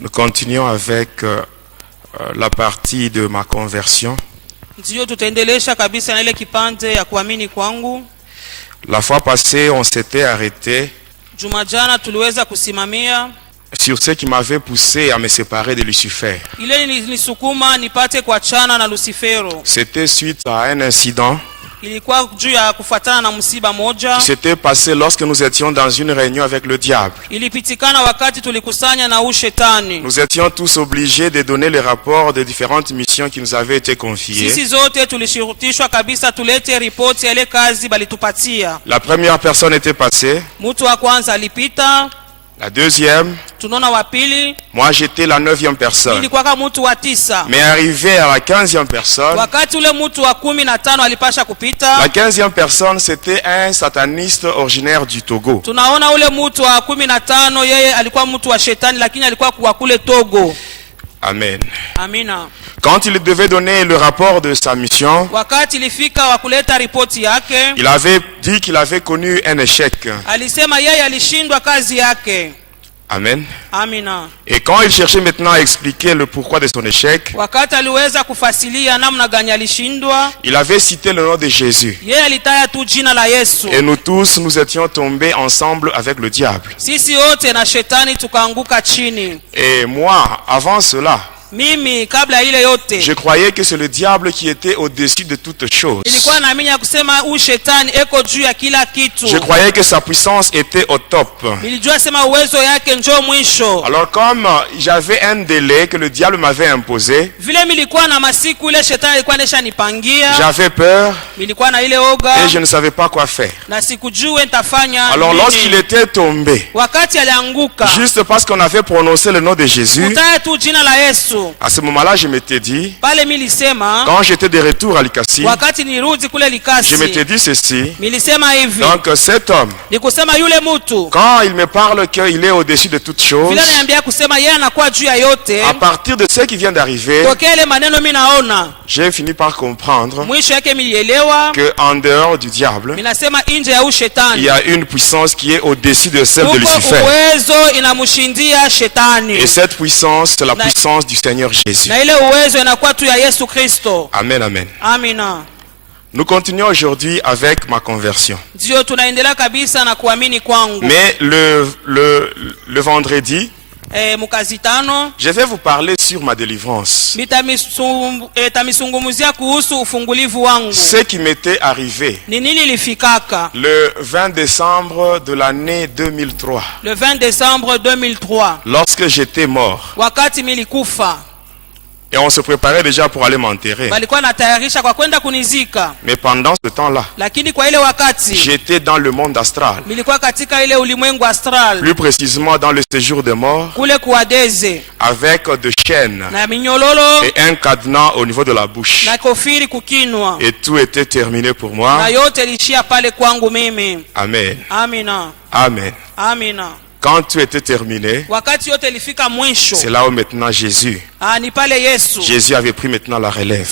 Nous continuons avec la partie de ma conversion. La fois passée, on s'était arrêté sur ce qui m'avait poussé à me séparer de Lucifer. C'était suite à un incident qui s'était passé lorsque nous étions dans une réunion avec le diable. Nous étions tous obligés de donner les rapports des différentes missions qui nous avaient été confiées. La première personne était passée. La deuxième, moi j'étais la 9e personne. Mais arrivé à la 15e personne, la 15e personne c'était un sataniste originaire du Togo. Amen. Amina. Quand il devait donner le rapport de sa mission, il avait dit qu'il avait connu un échec. Amen. Amina. Et quand il cherchait maintenant à expliquer le pourquoi de son échec, il avait cité le nom de Jésus. Et nous tous, nous étions tombés ensemble avec le diable. Et moi, avant cela, je croyais que c'est le diable qui était au-dessus de toutes choses. Je croyais que sa puissance était au top. Alors comme j'avais un délai que le diable m'avait imposé, j'avais peur et je ne savais pas quoi faire. Alors lorsqu'il était tombé, juste parce qu'on avait prononcé le nom de Jésus, à ce moment-là, je m'étais dit, quand j'étais de retour à Likasi, je m'étais dit ceci. Donc cet homme, quand il me parle qu'il est au-dessus de toutes choses, à partir de ce qui vient d'arriver, j'ai fini par comprendre qu'en dehors du diable, il y a une puissance qui est au-dessus de celle de Lucifer. Et cette puissance, c'est la puissance du Seigneur Jésus. Amen, amen. Amina. Nous continuons aujourd'hui avec ma conversion. Mais le vendredi, je vais vous parler sur ma délivrance. Ce qui m'était arrivé le 20 décembre de l'année 2003. Le 20 décembre 2003. Lorsque j'étais mort. Et on se préparait déjà pour aller m'enterrer. Mais pendant ce temps-là, j'étais dans le monde astral. Plus précisément dans le séjour des morts, avec des chaînes et un cadenas au niveau de la bouche. Et tout était terminé pour moi. Amen. Amen. Quand tout était terminé, c'est là où maintenant Jésus avait pris maintenant la relève.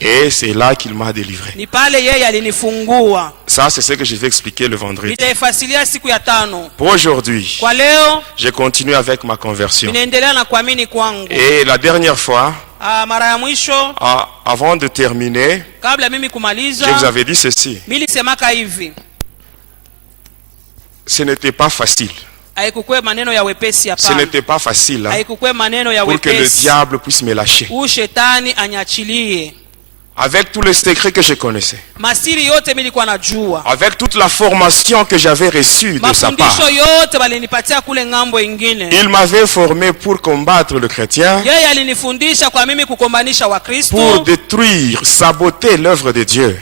Et c'est là qu'il m'a délivré. Ça, c'est ce que je vais expliquer le vendredi. Pour aujourd'hui, j'ai continué avec ma conversion. Et la dernière fois, avant de terminer, je vous avais dit ceci. Ce n'était pas facile. Ce n'était pas facile pour que le diable puisse me lâcher. Avec tous les secrets que je connaissais. Avec toute la formation que j'avais reçue de sa part. Il m'avait formé pour combattre le chrétien. Pour détruire, saboter l'œuvre de Dieu.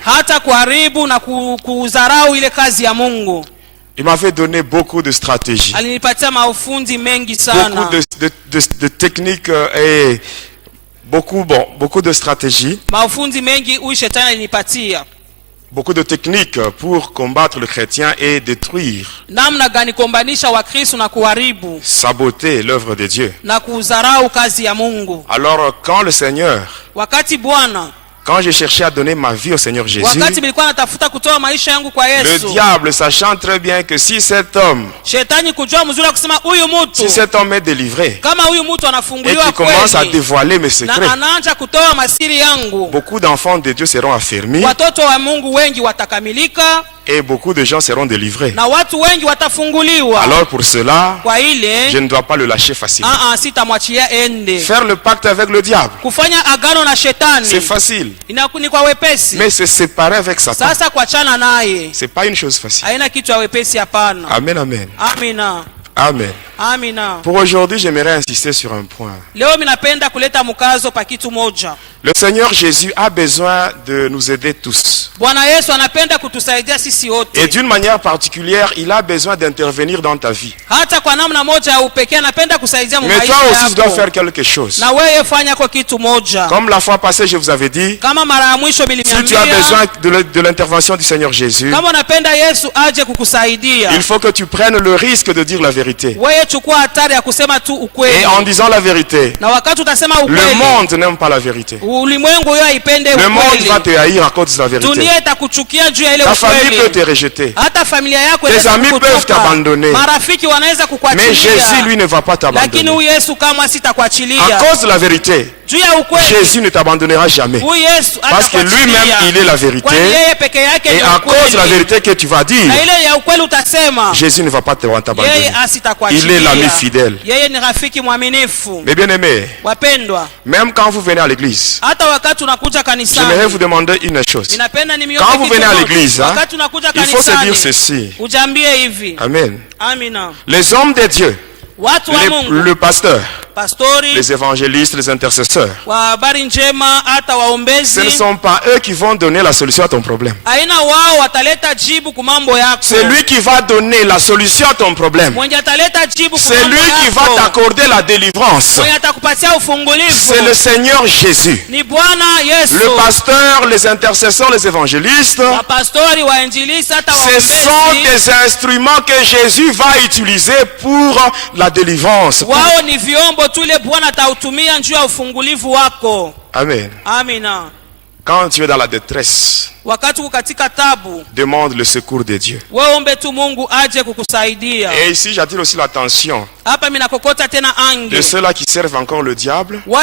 Il m'avait donné beaucoup de stratégies, beaucoup de techniques et beaucoup de stratégies, beaucoup de techniques pour combattre le chrétien et détruire, saboter l'œuvre de Dieu. Alors quand le Seigneur Quand j'ai cherché à donner ma vie au Seigneur Jésus, le diable, sachant très bien que si cet homme est délivré et qu'il commence à dévoiler mes secrets, beaucoup d'enfants de Dieu seront affermis et beaucoup de gens seront délivrés. Alors pour cela, je ne dois pas le lâcher facilement. Faire le pacte avec le diable, c'est facile. Mais se séparer avec Satan, c'est pas une chose facile. Amen, amen. Amen. Pour aujourd'hui, j'aimerais insister sur un point. Le Seigneur Jésus a besoin de nous aider tous. Et d'une manière particulière, il a besoin d'intervenir dans ta vie. Mais toi aussi, tu dois faire quelque chose. Comme la fois passée, je vous avais dit, si tu as besoin de l'intervention du Seigneur Jésus, il faut que tu prennes le risque de dire la vérité. Et en disant la vérité, le monde n'aime pas la vérité. Le monde va te haïr à cause de la vérité. Ta famille peut te rejeter. Tes amis peuvent t'abandonner. Mais Jésus, lui, ne va pas t'abandonner. À cause de la vérité, Jésus ne t'abandonnera jamais. Parce que lui-même, il est la vérité. Et à cause de la vérité que tu vas dire, Jésus ne va pas t'abandonner. Il est l'ami fidèle. Mais bien aimé, même quand vous venez à l'église, j'aimerais vous demander une chose. Quand vous venez à l'église, il faut se dire ceci. Amen. Les hommes de Dieu, le pasteur, les évangélistes, les intercesseurs, ce ne sont pas eux qui vont donner la solution à ton problème. C'est lui qui va donner la solution à ton problème. C'est lui qui va t'accorder la délivrance. C'est le Seigneur Jésus. Le pasteur, les intercesseurs, les évangélistes, ce sont des instruments que Jésus va utiliser pour la délivrance. Amen. Quand tu es dans la détresse, demande le secours de Dieu. Et ici j'attire aussi l'attention de ceux-là qui servent encore le diable dans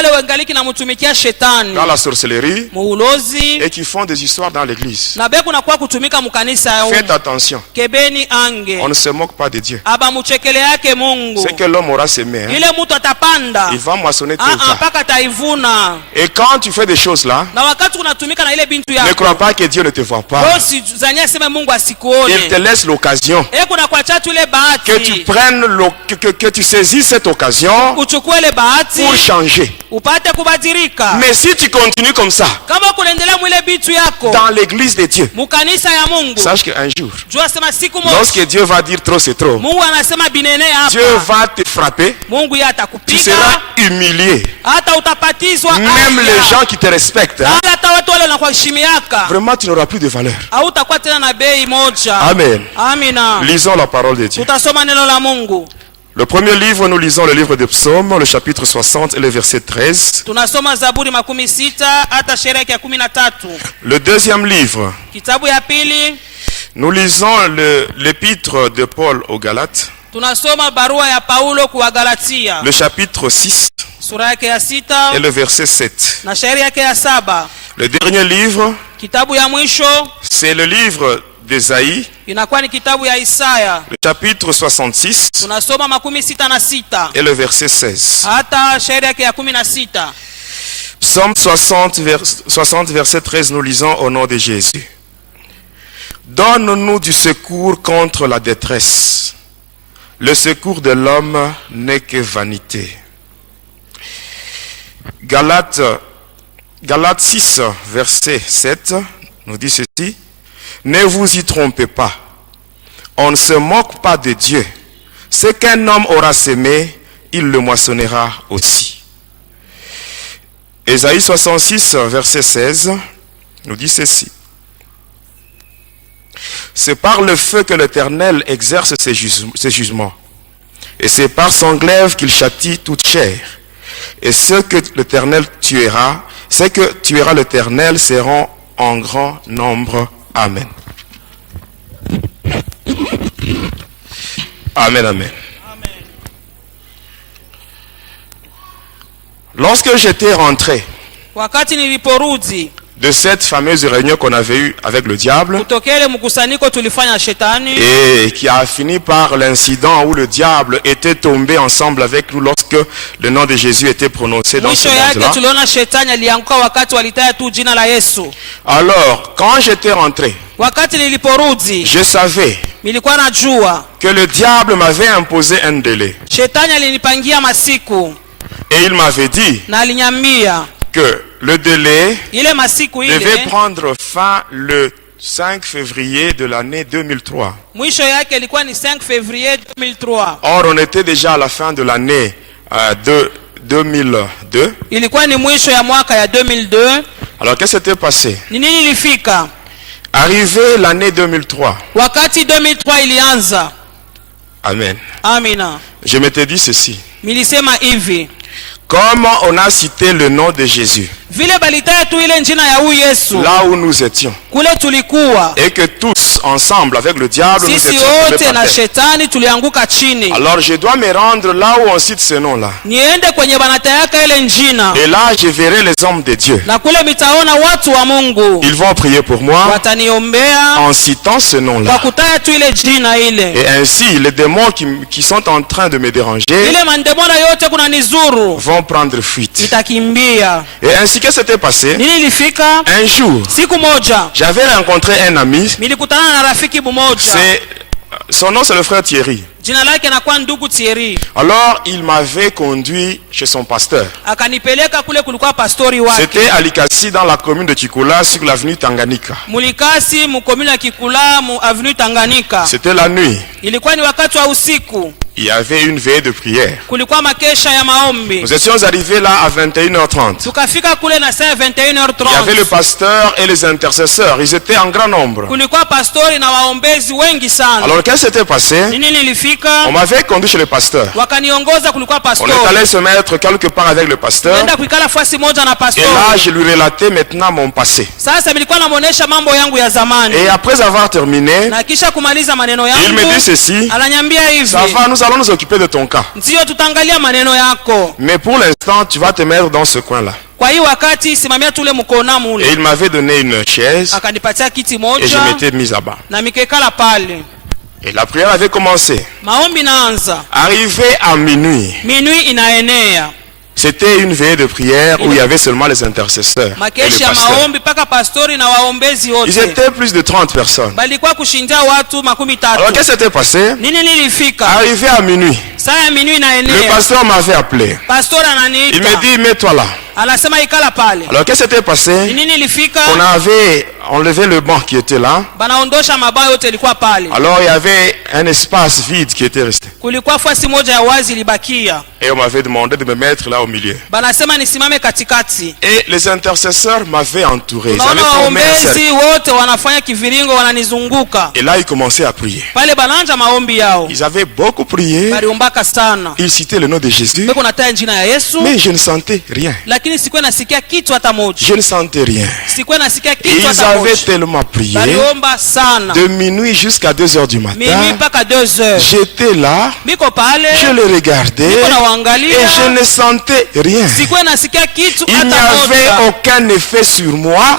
la sorcellerie et qui font des histoires dans l'église. Faites attention. On ne se moque pas de Dieu. C'est que l'homme aura semé, il va moissonner tout le temps. Et quand tu fais des choses là, ne crois pas que Dieu ne te voit pas. Il te laisse l'occasion que tu prennes que tu saisisses cette occasion pour changer. Mais si tu continues comme ça dans l'église de Dieu, sache qu'un jour, lorsque Dieu va dire trop c'est trop, Dieu va te frapper, tu seras humilié. Même les gens qui te respectent, vraiment tu n'auras plus de valeur. Amen. Lisons la parole de Dieu. Le premier livre, nous lisons le livre des Psaumes, le chapitre 60 et le verset 13. Le deuxième livre, nous lisons l'épître de Paul aux Galates, le chapitre 6 et le verset 7. Le dernier livre, c'est le livre d'Ésaïe, le chapitre 66 et le verset 16. Psaume 60, verset 13, nous lisons au nom de Jésus. Donne-nous du secours contre la détresse. Le secours de l'homme n'est que vanité. Galates 6, verset 7, nous dit ceci. Ne vous y trompez pas. On ne se moque pas de Dieu. Ce qu'un homme aura semé, il le moissonnera aussi. Ésaïe 66, verset 16, nous dit ceci. C'est par le feu que l'Éternel exerce ses jugements. Et c'est par son glaive qu'il châtie toute chair. Et ceux que l'Éternel tuera, c'est que tuera l'Éternel seront en grand nombre. Amen. Amen, amen. Lorsque j'étais rentré de cette fameuse réunion qu'on avait eue avec le diable et qui a fini par l'incident où le diable était tombé ensemble avec nous lorsque le nom de Jésus était prononcé dans ce monde-là. Alors, quand j'étais rentré, je savais que le diable m'avait imposé un délai. Et il m'avait dit que le délai devait prendre fin le 5 février de l'année 2003. Or, on était déjà à la fin de l'année 2002. Alors, qu'est-ce qui s'était passé? Arrivé l'année 2003. Amen. Je m'étais dit ceci. Comme on a cité le nom de Jésus, là où nous étions, et que tous ensemble avec le diable nous étions tombés par terre. Alors je dois me rendre là où on cite ce nom-là. Et là je verrai les hommes de Dieu. Ils vont prier pour moi en citant ce nom-là. Et ainsi les démons qui sont en train de me déranger vont prendre fuite. Et ainsi que c'était passé, un jour, j'avais rencontré un ami. Son nom c'est le frère Thierry. Alors il m'avait conduit chez son pasteur. C'était à Likasi dans la commune de Kikula sur l'avenue Tanganyika. C'était la nuit. Il y avait une veillée de prière. Nous étions arrivés là à 21h30. Il y avait le pasteur et les intercesseurs. Ils étaient en grand nombre. Alors qu'est-ce qui s'était passé? On m'avait conduit chez le pasteur. On est allé se mettre quelque part avec le pasteur. Et là je lui relatais maintenant mon passé. Et après avoir terminé, il me dit ceci: ça va, nous allons nous occuper de ton cas. Mais pour l'instant, tu vas te mettre dans ce coin-là. Et il m'avait donné une chaise et je m'étais mis à bas. Et la prière avait commencé. Arrivé à minuit. C'était une veillée de prière où il y avait seulement les intercesseurs et le pasteur. Ils étaient plus de 30 personnes. Alors qu'est-ce qui s'était passé? Arrivé à minuit, le pasteur m'avait appelé. Il me dit: mets-toi là. Alors qu'est-ce qui s'était passé? On avait enlevé le banc qui était là. Alors il y avait un espace vide qui était resté. Et on m'avait demandé de me mettre là au milieu. Et les intercesseurs m'avaient entouré. Ils avaient formé un cercle. Et là ils commençaient à prier. Ils avaient beaucoup prié. Ils citaient le nom de Jésus. Mais je ne sentais rien. Je ne sentais rien. Ils avaient tellement prié de minuit jusqu'à 2h du matin. J'étais là, je les regardais et je ne sentais rien. Il n'y avait aucun effet sur moi,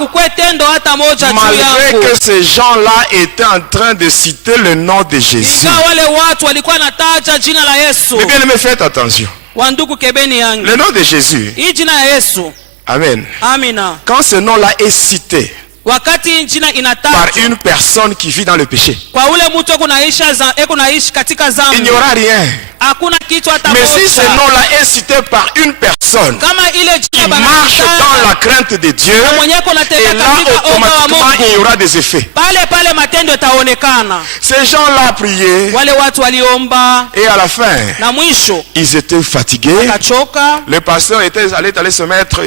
malgré que ces gens-là étaient en train de citer le nom de Jésus. Mais bien aimé, faites attention. Le nom de Jésus. Amen. Quand ce nom-là est cité par une personne qui vit dans le péché, il n'y aura rien. Mais si ce nom-là est cité par une personne qui marche dans la crainte de Dieu, et là automatiquement il y aura des effets. Ces gens-là priaient et à la fin ils étaient fatigués. Le pasteur était allé se mettre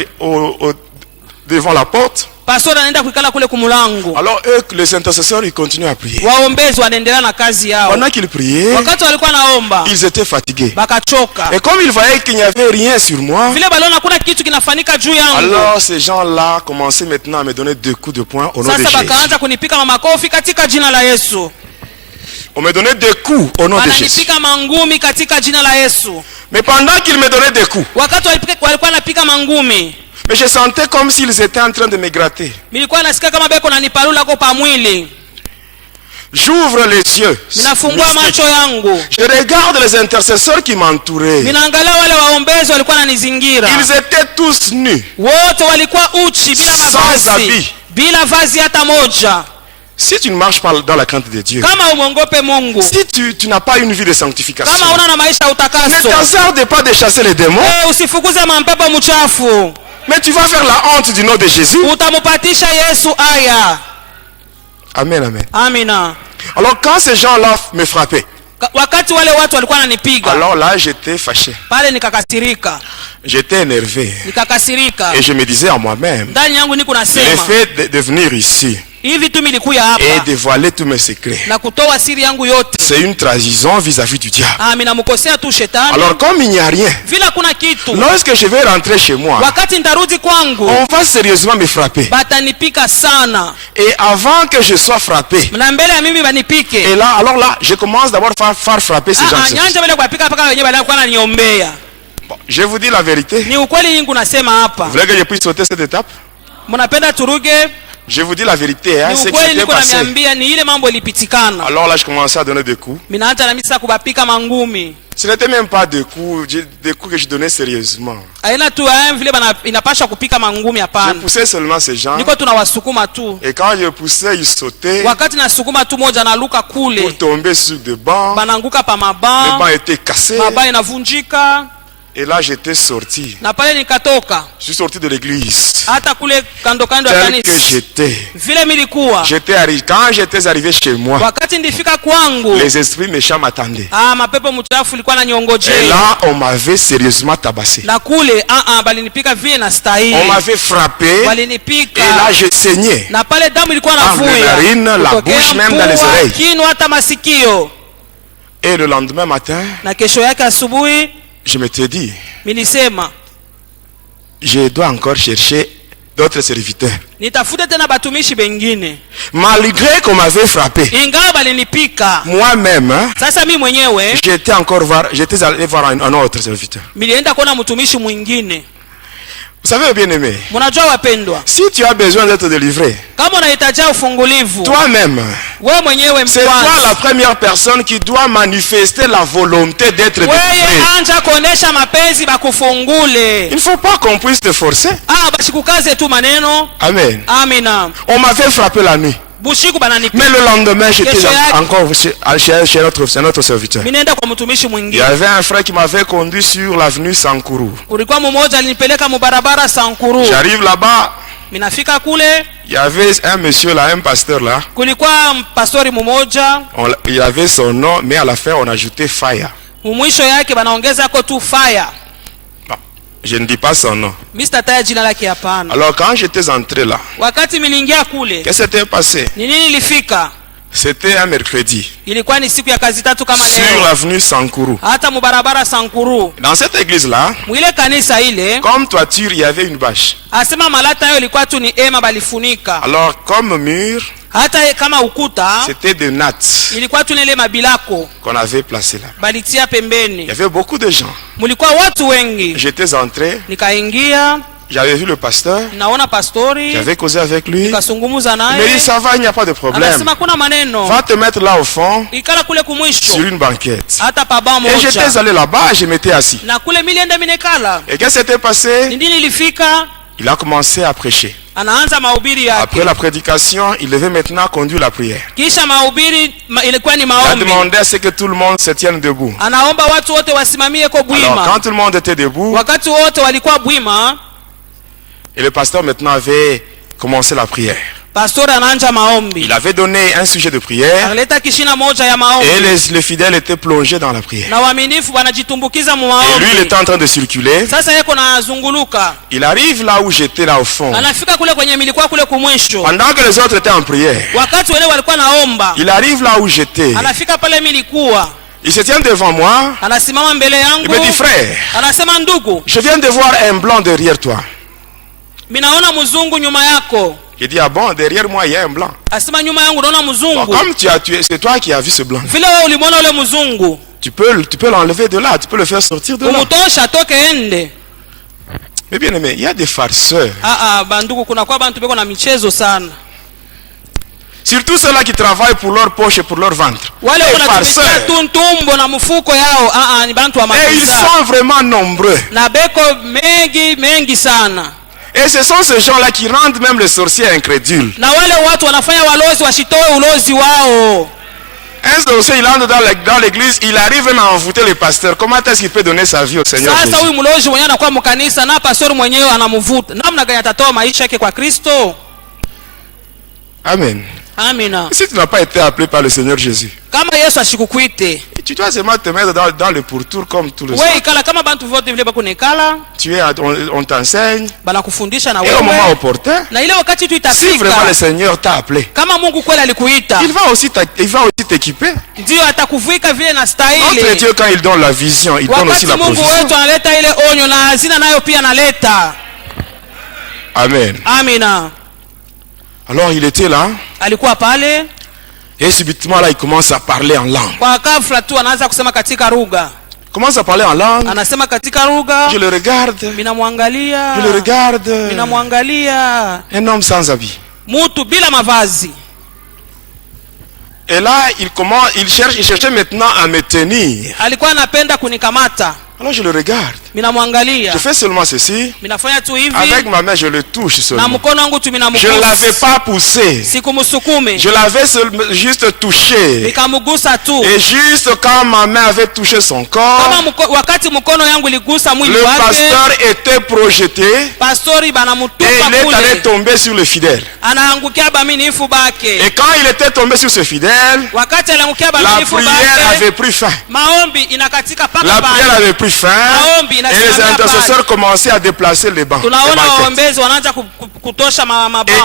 devant la porte. pastor anaenda kuikala kule kumulango. Alors eux, les intercesseurs, ils continuent à prier. Waombezi wanaendelea na kazi yao. Pendant qu'ils priaient, wakati walikuwa naomba, ils étaient fatigués. Bakachoka. Et comme ils voyaient qu'il n'y avait rien sur moi, vile baliona kuna kitu kinafanyika juu yangu, alors ces gens-là commençaient maintenant à me donner 2 coups de poing au nom de Jésus. Sasa bakaanza kunipika makofi katika jina la Yesu. On me donnait 2 coups au nom de Jésus. Wananipika mangumi katika jina la Yesu. Mais pendant qu'ils me donnaient des coups, wakati walikuwa napika mangumi, mais je sentais comme s'ils étaient en train de me gratter. Nilikuwa nasikia kama beko nanipalula kwa pa mwili. J'ouvre les yeux. Ninafungua macho yangu. Je regarde les intercesseurs qui m'entouraient. Ninaangalia wale waombezi walikuwa wananizingira. Ils étaient tous nus. Wote walikuwa uchi bila mavazi. Sans habit. Bila vazi hata moja. Si tu ne marches pas dans la crainte de Dieu, kama umongope Mungu, si tu n'as pas une vie de sanctification, kama una na maisha utakaso, ne t'hasarde pas de chasser les démons. Usifukuze mampepo mchafu. Mais tu vas faire la honte du nom de Jésus. Utamupatisha Yesu aya. Amen, amen. Amina. Alors quand ces gens-là me frappaient, wakati wale watu walikuwa wananipiga, alors là j'étais fâché. Pale nikakasirika. J'étais énervé. Nikakasirika. Et je me disais à moi-même, ndani yangu niko nasema, le fait de venir ici hivi tu nilikuja hapa et dévoiler tous mes secrets, na kutoa siri yangu yote, c'est une trahison vis-à-vis du diable. Amina, mkosea tu shetani. Alors comme il n'y a rien, vila kuna kitu, lorsque je vais rentrer chez moi, wakati nitarudi kwangu, on va sérieusement me frapper. Batanipika sana. Et avant que je sois frappé, na mbele ya mimi banipike, et là alors là je commence d'abord à faire frapper ces gens. Nyanja mbele kwa pika paka wenyewe balikuwa wananiombea. Bon, je vous dis la vérité. Ni ukweli yingu nasema hapa. Vous voulez que je puisse sauter cette étape? Mnapenda turuge? Je vous dis la vérité, hein, c'est que c'était passé. Alors là je commençais à donner des coups. Ce n'était même pas des coups que je donnais sérieusement. Je poussais seulement ces gens. Et quand je poussais, ils sautaient pour tomber sur des bancs. Les bancs étaient cassés. Et là j'étais sorti. Je suis sorti de l'église. Tel que j'étais. Quand j'étais arrivé chez moi, les esprits méchants m'attendaient. Et là on m'avait sérieusement tabassé. On m'avait frappé. Et là je saignais. Dans les narines, la bouche, même dans les oreilles. Et le lendemain matin, je m'étais dit, je dois encore chercher d'autres serviteurs. Malgré qu'on m'avait frappé, moi-même, j'étais allé voir un autre serviteur. Vous savez, bien aimé, si tu as besoin d'être délivré, toi-même, c'est toi la première personne qui doit manifester la volonté d'être délivré. Il ne faut pas qu'on puisse te forcer. Amen. On m'avait frappé la nuit. Mais le lendemain, j'étais encore chez notre serviteur. Il y avait un frère qui m'avait conduit sur l'avenue Sankuru. J'arrive là-bas. Il y avait un monsieur là, un pasteur là. Il avait son nom, mais à la fin on ajoutait Fire. Je ne dis pas son nom. Alors quand j'étais entré là, qu'est-ce qui s'était passé? C'était un mercredi. Sur l'avenue Sankuru. Dans cette église là, comme toiture, il y avait une bâche. Alors comme mur, c'était de nattes qu'on avait placé là. Il y avait beaucoup de gens. J'étais entré. J'avais vu le pasteur. J'avais causé avec lui. Il m'a dit ça va, il n'y a pas de problème. Va te mettre là au fond sur une banquette. Et j'étais allé là-bas et je m'étais assis. Et qu'est-ce qui s'était passé? Il a commencé à prêcher. Après la prédication, il devait maintenant conduire la prière. Il a demandé à ce que tout le monde se tienne debout. Alors quand tout le monde était debout, et le pasteur maintenant avait commencé la prière. Il avait donné un sujet de prière. Et les fidèles étaient plongés dans la prière. Et lui, il était en train de circuler. Il arrive là où j'étais, là au fond. Pendant que les autres étaient en prière, il arrive là où j'étais. Il se tient devant moi. Il me dit, frère, je viens de voir un blanc derrière toi. Il dit, ah bon, derrière moi il y a un blanc. Bon, comme tu as tué, c'est toi qui as vu ce blanc. Tu peux l'enlever de là, tu peux le faire sortir de là. Mais bien aimé, il y a des farceurs. Surtout ceux-là qui travaillent pour leur poche et pour leur ventre. Les farceurs. Et ils sont vraiment nombreux. Et ce sont ces gens-là qui rendent même les sorciers incrédules. Un sorcier, il entre dans l'église, il arrive même à envoûter les pasteurs. Comment est-ce qu'il peut donner sa vie au Seigneur Jésus? Amen. Amina. Si tu n'as pas été appelé par le Seigneur Jésus, tu dois seulement te mettre dans le pourtour comme tout le monde. On t'enseigne. Et au moment opportun, si vraiment le Seigneur t'a appelé, il va aussi t'équiper. Notre Dieu, quand il donne la vision, il donne aussi la provision. Amen. Amina. Alors il était là. Et subitement là il commence à parler en langue. Commence à parler en langue. Je le regarde. Je le regarde. Un homme sans habit. Et là il cherchait maintenant à me tenir. Alors je le regarde. Je fais seulement ceci. Avec ma main, je le touche seulement. Je ne l'avais pas poussé. Je l'avais juste touché. Et juste quand ma main avait touché son corps, le pasteur était projeté. Et il est allé tomber sur le fidèle. Et quand il était tombé sur ce fidèle, la prière avait pris fin. La prière avait pris fin. Et les intercesseurs commençaient à déplacer les bancs. Et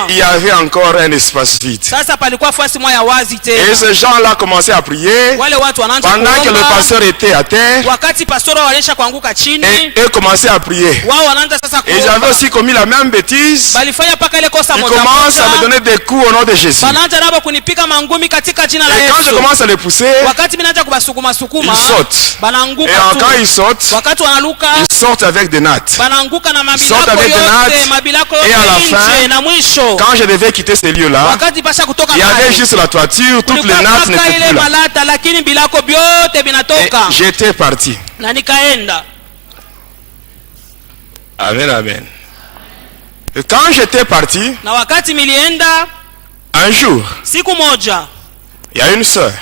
il y avait encore un espace vide. Et ces gens-là commençaient à prier pendant que le pasteur était à terre. Et eux commençaient à prier. Et ils avaient aussi commis la même bêtise. Ils commencent à me donner des coups au nom de Jésus. Et quand je commence à les pousser, ils sautent. Et quand ils sautent, ils sortent avec des nattes. Ils sortent avec des nattes. Et à la fin, quand je devais quitter ces lieux-là, il y avait juste la toiture, toutes les nattes n'étaient plus là. Et j'étais parti. Amen, amen. Et quand j'étais parti, un jour, il y a une sœur.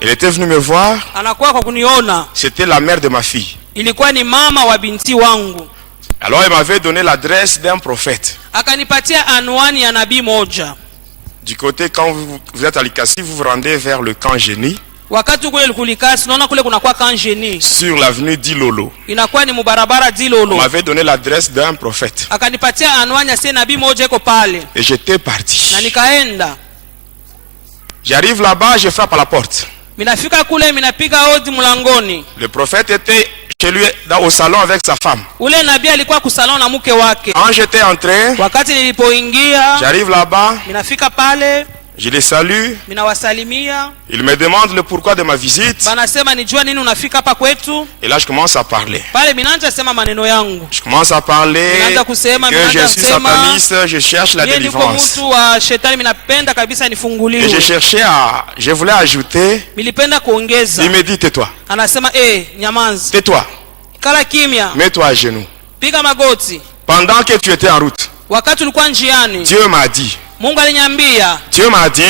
Elle était venue me voir. C'était la mère de ma fille. Alors elle m'avait donné l'adresse d'un prophète. Du côté, quand vous êtes à Likasi, vous vous rendez vers le camp Génie. Sur l'avenue Dilolo. On m'avait donné l'adresse d'un prophète. Et j'étais parti. J'arrive là-bas, je frappe à la porte. Le prophète était chez lui au salon avec sa femme. Quand j'étais entré, j'arrive là-bas, je les salue. Il me demande le pourquoi de ma visite. Et là je commence à parler. Je commence à parler que je suis sataniste, je cherche la délivrance. Et je voulais ajouter. Il me dit tais-toi. Tais-toi. Mets-toi à genoux. Pendant que tu étais en route, Dieu m'a dit Dieu m'a dit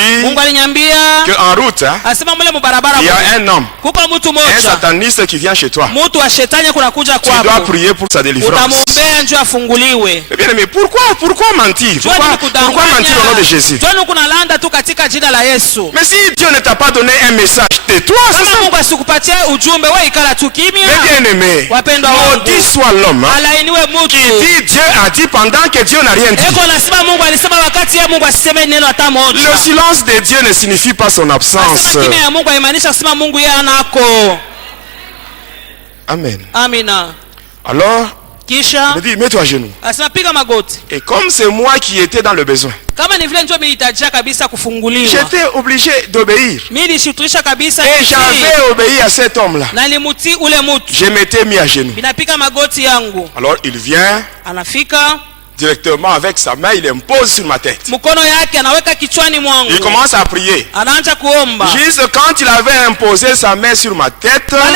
qu'en route, il y a un homme, un sataniste qui vient chez toi. Tu dois prier pour sa délivrance. Mais bien aimé, pourquoi mentir? Pourquoi mentir au nom de Jésus? Mais si Dieu ne t'a pas donné un message, tais-toi. Mais bien aimé, maudit soit l'homme qui dit Dieu a dit pendant que Dieu n'a rien dit. Le silence de Dieu ne signifie pas son absence. Amen. Alors, il me dit, mets-toi à genoux. Et comme c'est moi qui étais dans le besoin, j'étais obligé d'obéir. Et j'avais obéi à cet homme-là. Je m'étais mis à genoux. Alors il vient. Directement avec sa main, il impose sur ma tête. Il commence à prier. Juste quand il avait imposé sa main sur ma tête, il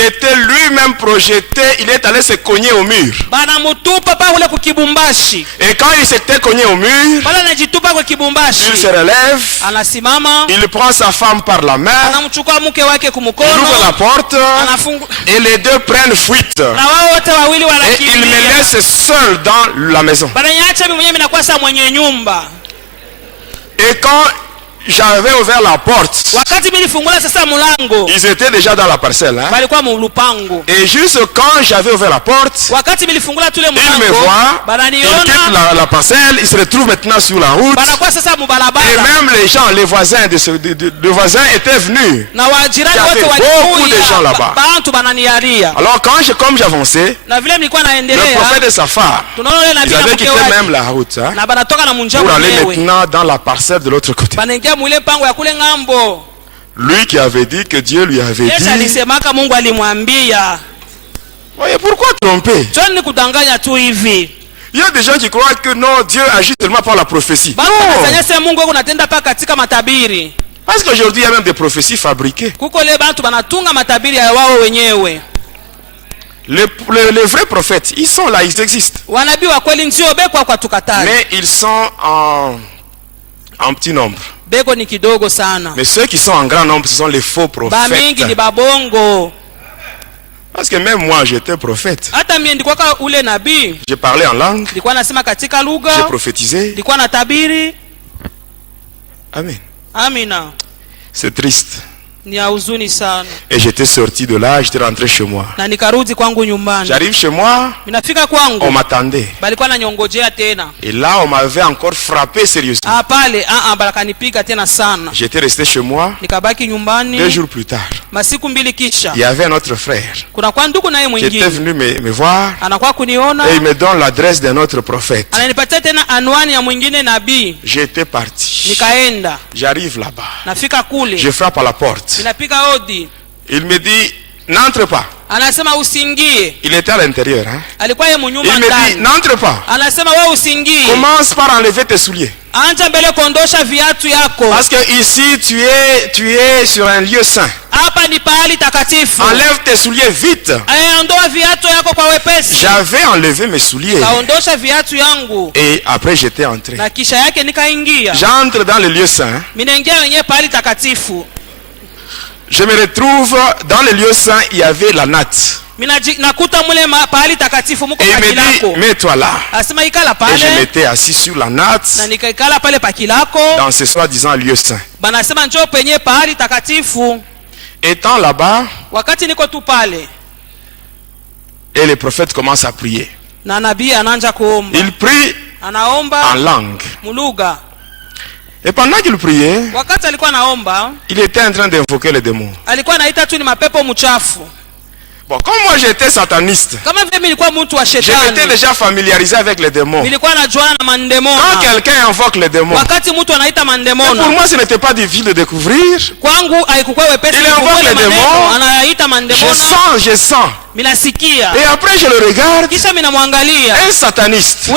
était lui-même projeté, il est allé se cogner au mur. Et quand il s'était cogné au mur, il se relève, il prend sa femme par la main, il ouvre la porte, et les deux prennent fuite. Et il me laisse seul dans la maison. Et quand j'avais ouvert la porte, ils étaient déjà dans la parcelle. Et juste quand j'avais ouvert la porte, ils me voient, ils quittent la parcelle, ils se retrouvent maintenant sur la route. Et même les gens, les voisins étaient venus. Il y avait beaucoup de gens là-bas. Alors comme j'avançais, le prophète et sa femme, ils avaient quitté même la route pour aller maintenant dans la parcelle de l'autre côté. Lui qui avait dit que Dieu lui avait dit. Voyez, pourquoi tromper? Il y a des gens qui croient que non, Dieu agit seulement par la prophétie. Non. Parce qu'aujourd'hui il y a même des prophéties fabriquées. Les vrais prophètes, ils sont là, ils existent. Mais ils sont en petit nombre. Mais ceux qui sont en grand nombre, ce sont les faux prophètes. Parce que même moi, j'étais prophète. J'ai parlé en langue. J'ai prophétisé. Amen. C'est triste. Et j'étais sorti de là, j'étais rentré chez moi. J'arrive chez moi, on m'attendait. Et là, on m'avait encore frappé sérieusement. J'étais resté chez moi. 2 jours plus tard, il y avait un autre frère qui était venu me voir. Et il me donne l'adresse d'un autre prophète. J'étais parti. J'arrive là-bas. Je frappe à la porte. Il me dit, n'entre pas. Il était à l'intérieur. Il me dit, n'entre pas. Commence par enlever tes souliers. Parce que ici, tu es sur un lieu saint. Enlève tes souliers vite. J'avais enlevé mes souliers. Et après, j'étais entré. J'entre dans le lieu saint. Je me retrouve dans le lieu saint, il y avait la natte. Et il me dit, mets-toi là. Et je m'étais assis sur la natte dans ce soi-disant lieu saint. Étant là-bas, et le prophète commence à prier. Il prie en langue. Et pendant qu'il priait, il était en train d'invoquer les démons. Bon, comme moi j'étais sataniste, je m'étais déjà familiarisé avec les démons. Quand quelqu'un invoque les démons, pour moi ce n'était pas difficile de découvrir. Il invoque les démons, je sens. Et après je le regarde, un sataniste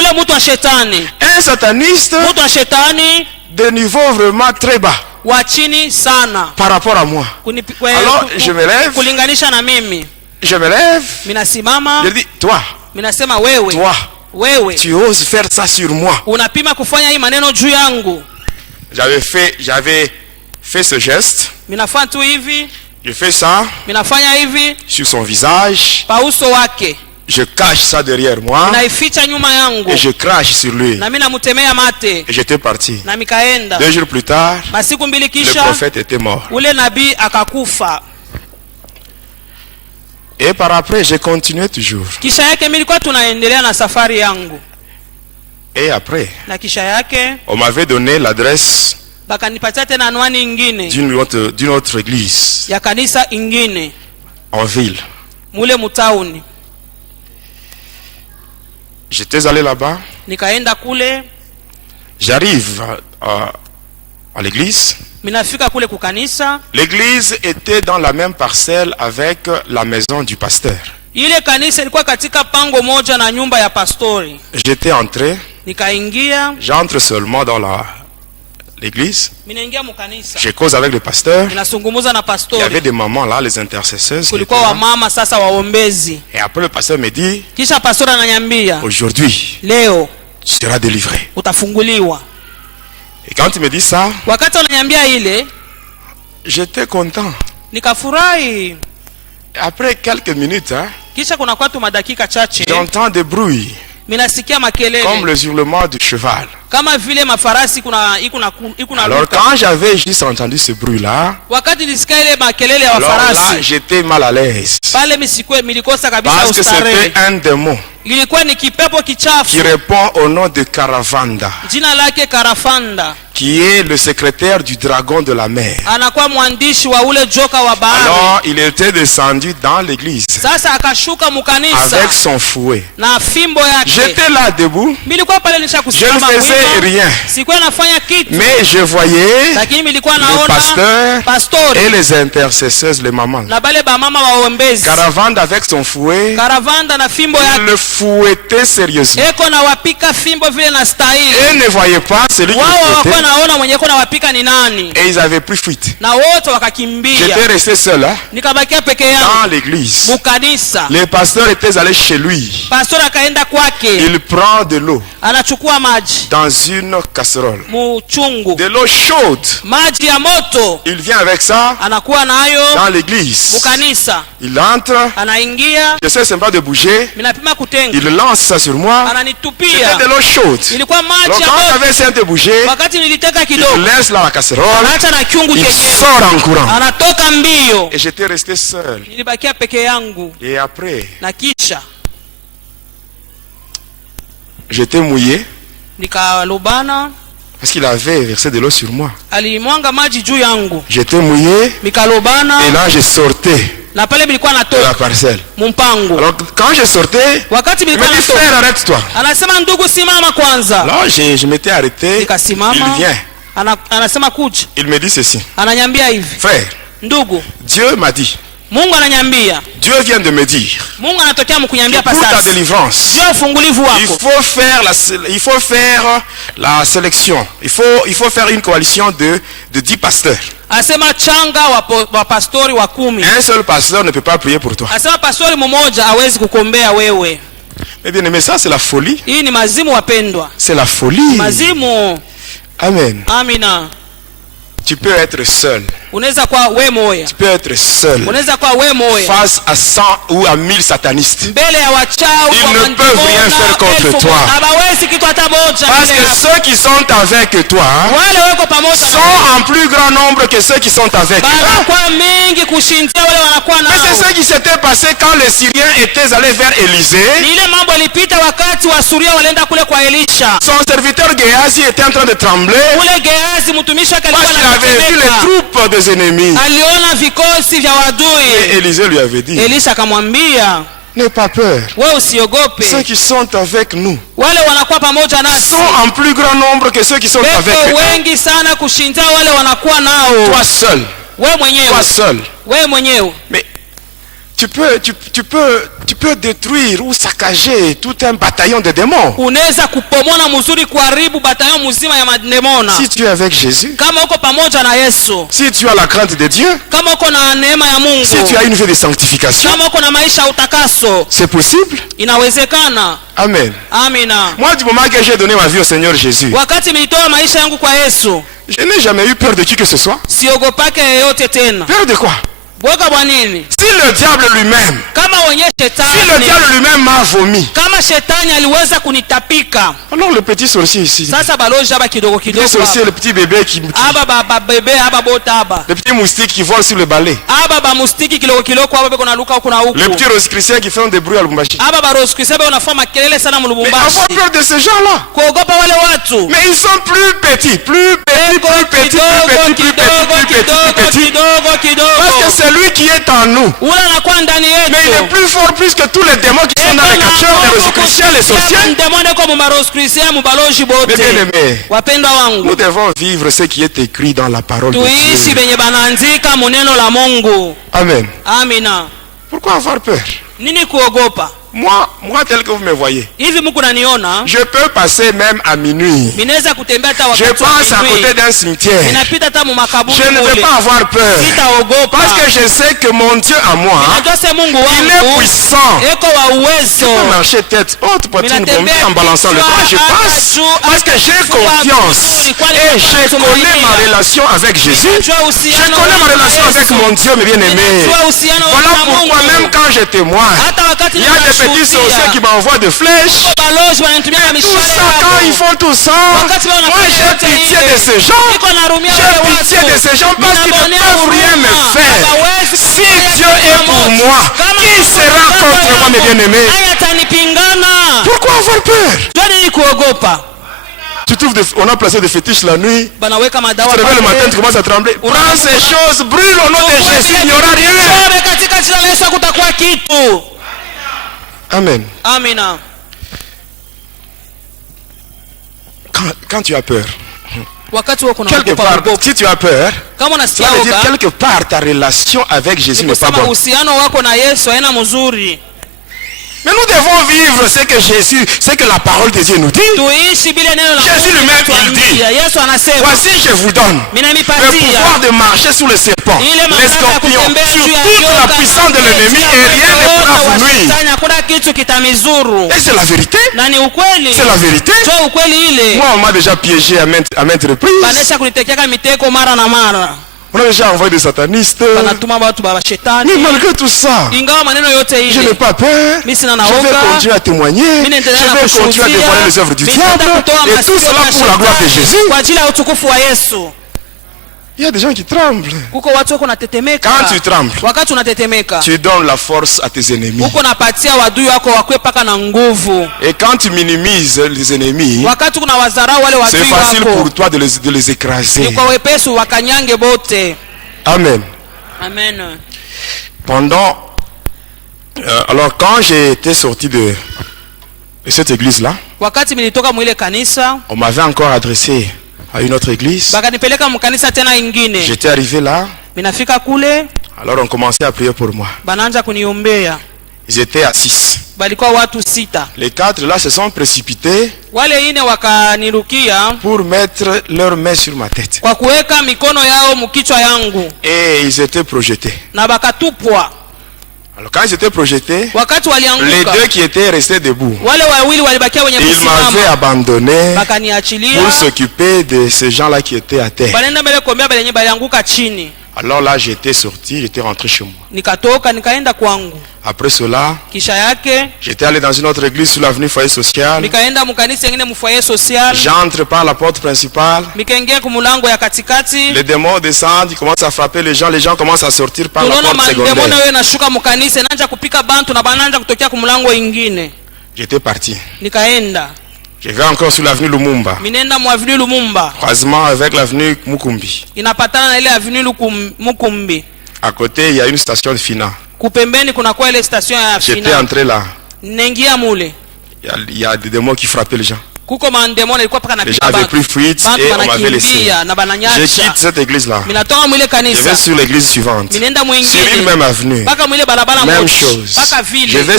de niveau vraiment très bas par rapport à moi. Alors je me lève, je dis, toi, Tu oses faire ça sur moi. J'avais fait ce geste. Je fais ça sur son visage. Je cache ça derrière moi et je crache sur lui. Et j'étais parti. 2 jours plus tard, le prophète était mort. Et par après, j'ai continué toujours. Et après, on m'avait donné l'adresse d'une autre église en ville. J'étais allé là-bas. J'arrive à l'église. L'église était dans la même parcelle avec la maison du pasteur. J'étais entré. J'entre seulement dans l'église. Je cause avec le pasteur. Il y avait des mamans là, les intercesseuses. Et après le pasteur me dit, aujourd'hui, tu seras délivré. Et quand il me dit ça, j'étais content. Après quelques minutes, j'entends des bruits comme le hurlement du cheval. Alors quand j'avais juste entendu ce bruit là, alors là j'étais mal à l'aise. Parce que c'était un démon qui répond au nom de Karavanda, qui est le secrétaire du dragon de la mer. Alors il était descendu dans l'église avec son fouet. J'étais là debout, je ne faisais rien, mais je voyais le pasteur et les intercesseuses, les mamans. Karavanda avec son fouet, il le fouettait sérieusement. Et ne voyait pas celui qui le fouettait. Et ils avaient pris fuite. J'étais resté seul dans l'église. Les pasteurs étaient allés chez lui. Il prend de l'eau dans une casserole, de l'eau chaude. Il vient avec ça dans l'église. Il entre. Je sais seulement de bouger. Il lance ça sur moi. C'était de l'eau chaude. Donc quand j'avais essayé de bouger, il laisse là la casserole. Il sort en courant. Et j'étais resté seul. Et après, j'étais mouillé parce qu'il avait versé de l'eau sur moi. J'étais mouillé et là je sortais de la parcelle. Alors quand je sortais, il me dit frère, arrête-toi. Alors je m'étais arrêté. Il vient. Il me dit ceci. Frère, Dieu m'a dit, Dieu vient de me dire que pour ta délivrance, il faut faire la sélection. Il faut faire une coalition de 10 pasteurs. Un seul pasteur ne peut pas prier pour toi. Mais bien aimé, ça c'est la folie. C'est la folie. Amen. Tu peux être seul. Tu peux être seul face à 100 ou à 1000 satanistes. Ils ne peuvent rien faire contre toi. Parce que ceux qui sont avec toi sont en plus grand nombre que ceux qui sont avec eux. Mais c'est ce qui s'était passé quand les Syriens étaient allés vers Élisée. Son serviteur Géasi était en train de trembler parce qu'il avait vu les troupes des ennemis. Et Élisée lui avait dit, n'aie pas peur. Ceux qui sont avec nous sont en plus grand nombre que ceux qui sont avec eux. Toi seul. Toi seul. Mais Tu peux détruire ou saccager tout un bataillon de démons. Unaweza kupomoa mzuri kuharibu bataillon mzima ya mademona. Si tu es avec Jésus. Kama uko pamoja na Yesu. Si tu as la crainte de Dieu. Kama uko na neema ya Mungu. Si tu as une vie de sanctification. Kama uko na maisha ya utakaso. C'est possible. Inawezekana. Amen. Amina. Moi du moment que j'ai donné ma vie au Seigneur Jésus. Wakati nilitoa maisha yangu kwa Yesu. Je n'ai jamais eu peur de qui que ce soit. Siogopake yeyote tena. Peur de quoi? Si le diable lui-même, si le diable lui-même m'a vomi, alors le petit sorcier ici, le petit sorcier, le petit bébé qui, le petit moustique qui vole sur le balai, le petit rosicrucien qui fait des bruits à Lubumbashi. Mais avoir peur de ces gens-là. Mais ils sont plus petits. Parce que c'est lui qui est en nous. Mais il est plus fort plus que tous les démons qui sont dans les capteurs, les rosicruciens, les sorciers. Mais bien aimés, nous devons vivre ce qui est écrit dans la parole de Dieu. Amen. Pourquoi avoir peur? Moi tel que vous me voyez, je peux passer même à minuit. Je passe à côté d'un cimetière. Je ne vais pas avoir peur. Parce que je sais que mon Dieu à moi, il est puissant. Je peux marcher tête haute, poitrine bombée en balançant le bras. Je passe parce que j'ai confiance. Et je connais ma relation avec Jésus. Je connais ma relation avec mon Dieu, mes bien-aimés. Voilà pourquoi même quand je témoigne, il y a des petits sorciers qui m'envoient des flèches. Tout ça, quand ils font tout ça, moi j'ai pitié de ces gens. J'ai pitié de ces gens parce qu'ils ne peuvent rien me faire. Si Dieu est pour moi, qui sera contre moi, mes bien-aimés? Pourquoi avoir peur? Tu trouves on a placé des fétiches la nuit. Tu te réveilles le matin, tu commences à trembler. Prends ces choses, brûle au nom de Jésus, il n'y aura rien. Amen. Amina. Quand tu as peur, quelque part, si tu as peur, ça veut dire quelque part ta relation avec Jésus n'est pas bonne. Mais nous devons vivre ce que Jésus, ce que la parole de Dieu nous dit. Jésus lui-même il dit, voici je vous donne le pouvoir de marcher sous les serpents, les scorpions, sur toute la puissance de l'ennemi et rien ne pourra vous nuire. Et c'est la vérité. C'est la vérité. Moi on m'a déjà piégé à maintes reprises. On a déjà envoyé des satanistes. Mais malgré tout ça, je n'ai pas peur. Je vais continuer à témoigner. Je vais continuer à dévoiler les œuvres du diable. Et tout cela pour la gloire de Jésus. Il y a des gens qui tremblent. Quand tu trembles, tu donnes la force à tes ennemis. Et quand tu minimises les ennemis, c'est facile pour toi de les écraser. Amen. Alors quand j'ai été sorti de cette église-là, on m'avait encore adressé à une autre église. J'étais arrivé là. Alors on commençait à prier pour moi. Ils étaient à 6. Les 4 là se sont précipités pour mettre leurs mains sur ma tête. Et ils étaient projetés. Alors quand ils étaient projetés, les 2 qui étaient restés debout, ils m'avaient abandonné pour s'occuper de ces gens-là qui étaient à terre. Alors là j'étais sorti, j'étais rentré chez moi. Après cela, j'étais allé dans une autre église sur l'avenue Foyer Social. J'entre par la porte principale. Les démons descendent, ils commencent à frapper les gens commencent à sortir par la porte secondaire. J'étais parti. Je vais encore sur l'avenue Lumumba. Croisement avec l'avenue Mukumbi. À côté, il y a une station de Fina. J'étais entré là. Il y a des démons qui frappaient les gens. Les gens avaient pris fuite et on m'avait laissé. Je quitte cette église-là. Je vais sur l'église suivante. Sur une même avenue. Même chose. Je vais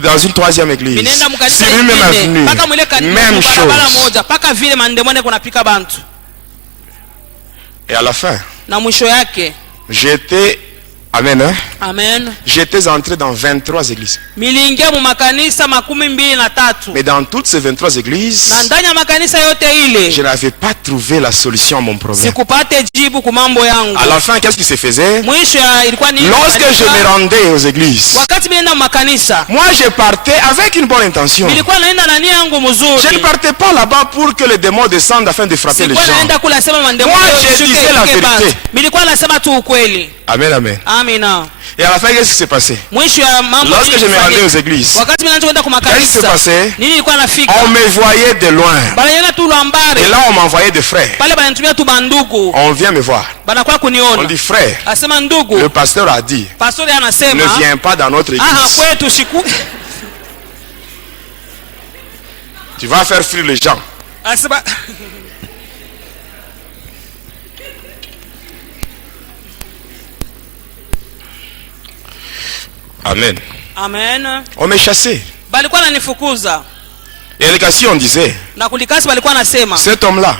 dans une troisième église. Sur une même avenue. Même chose. Et à la fin, j'étais... Amen, hein? Amen. J'étais entré dans 23 églises. Mais dans toutes ces 23 églises, je n'avais pas trouvé la solution à mon problème. À la fin, qu'est-ce qui se faisait? Lorsque je me rendais aux églises, moi je partais avec une bonne intention. Je ne partais pas là-bas pour que les démons descendent afin de frapper les gens. Moi je disais la vérité. Amen, amen. Et à la fin, qu'est-ce qui s'est passé? Lorsque je me rendais aux églises, qu'est-ce qui s'est passé? On me voyait de loin. Et là, on m'envoyait des frères. On vient me voir. On dit, frère, le pasteur a dit, ne viens pas dans notre église. Tu vas faire fuir les gens. Amen. Amen. On m'est chassé. Et les gars, si on disait, cet homme-là,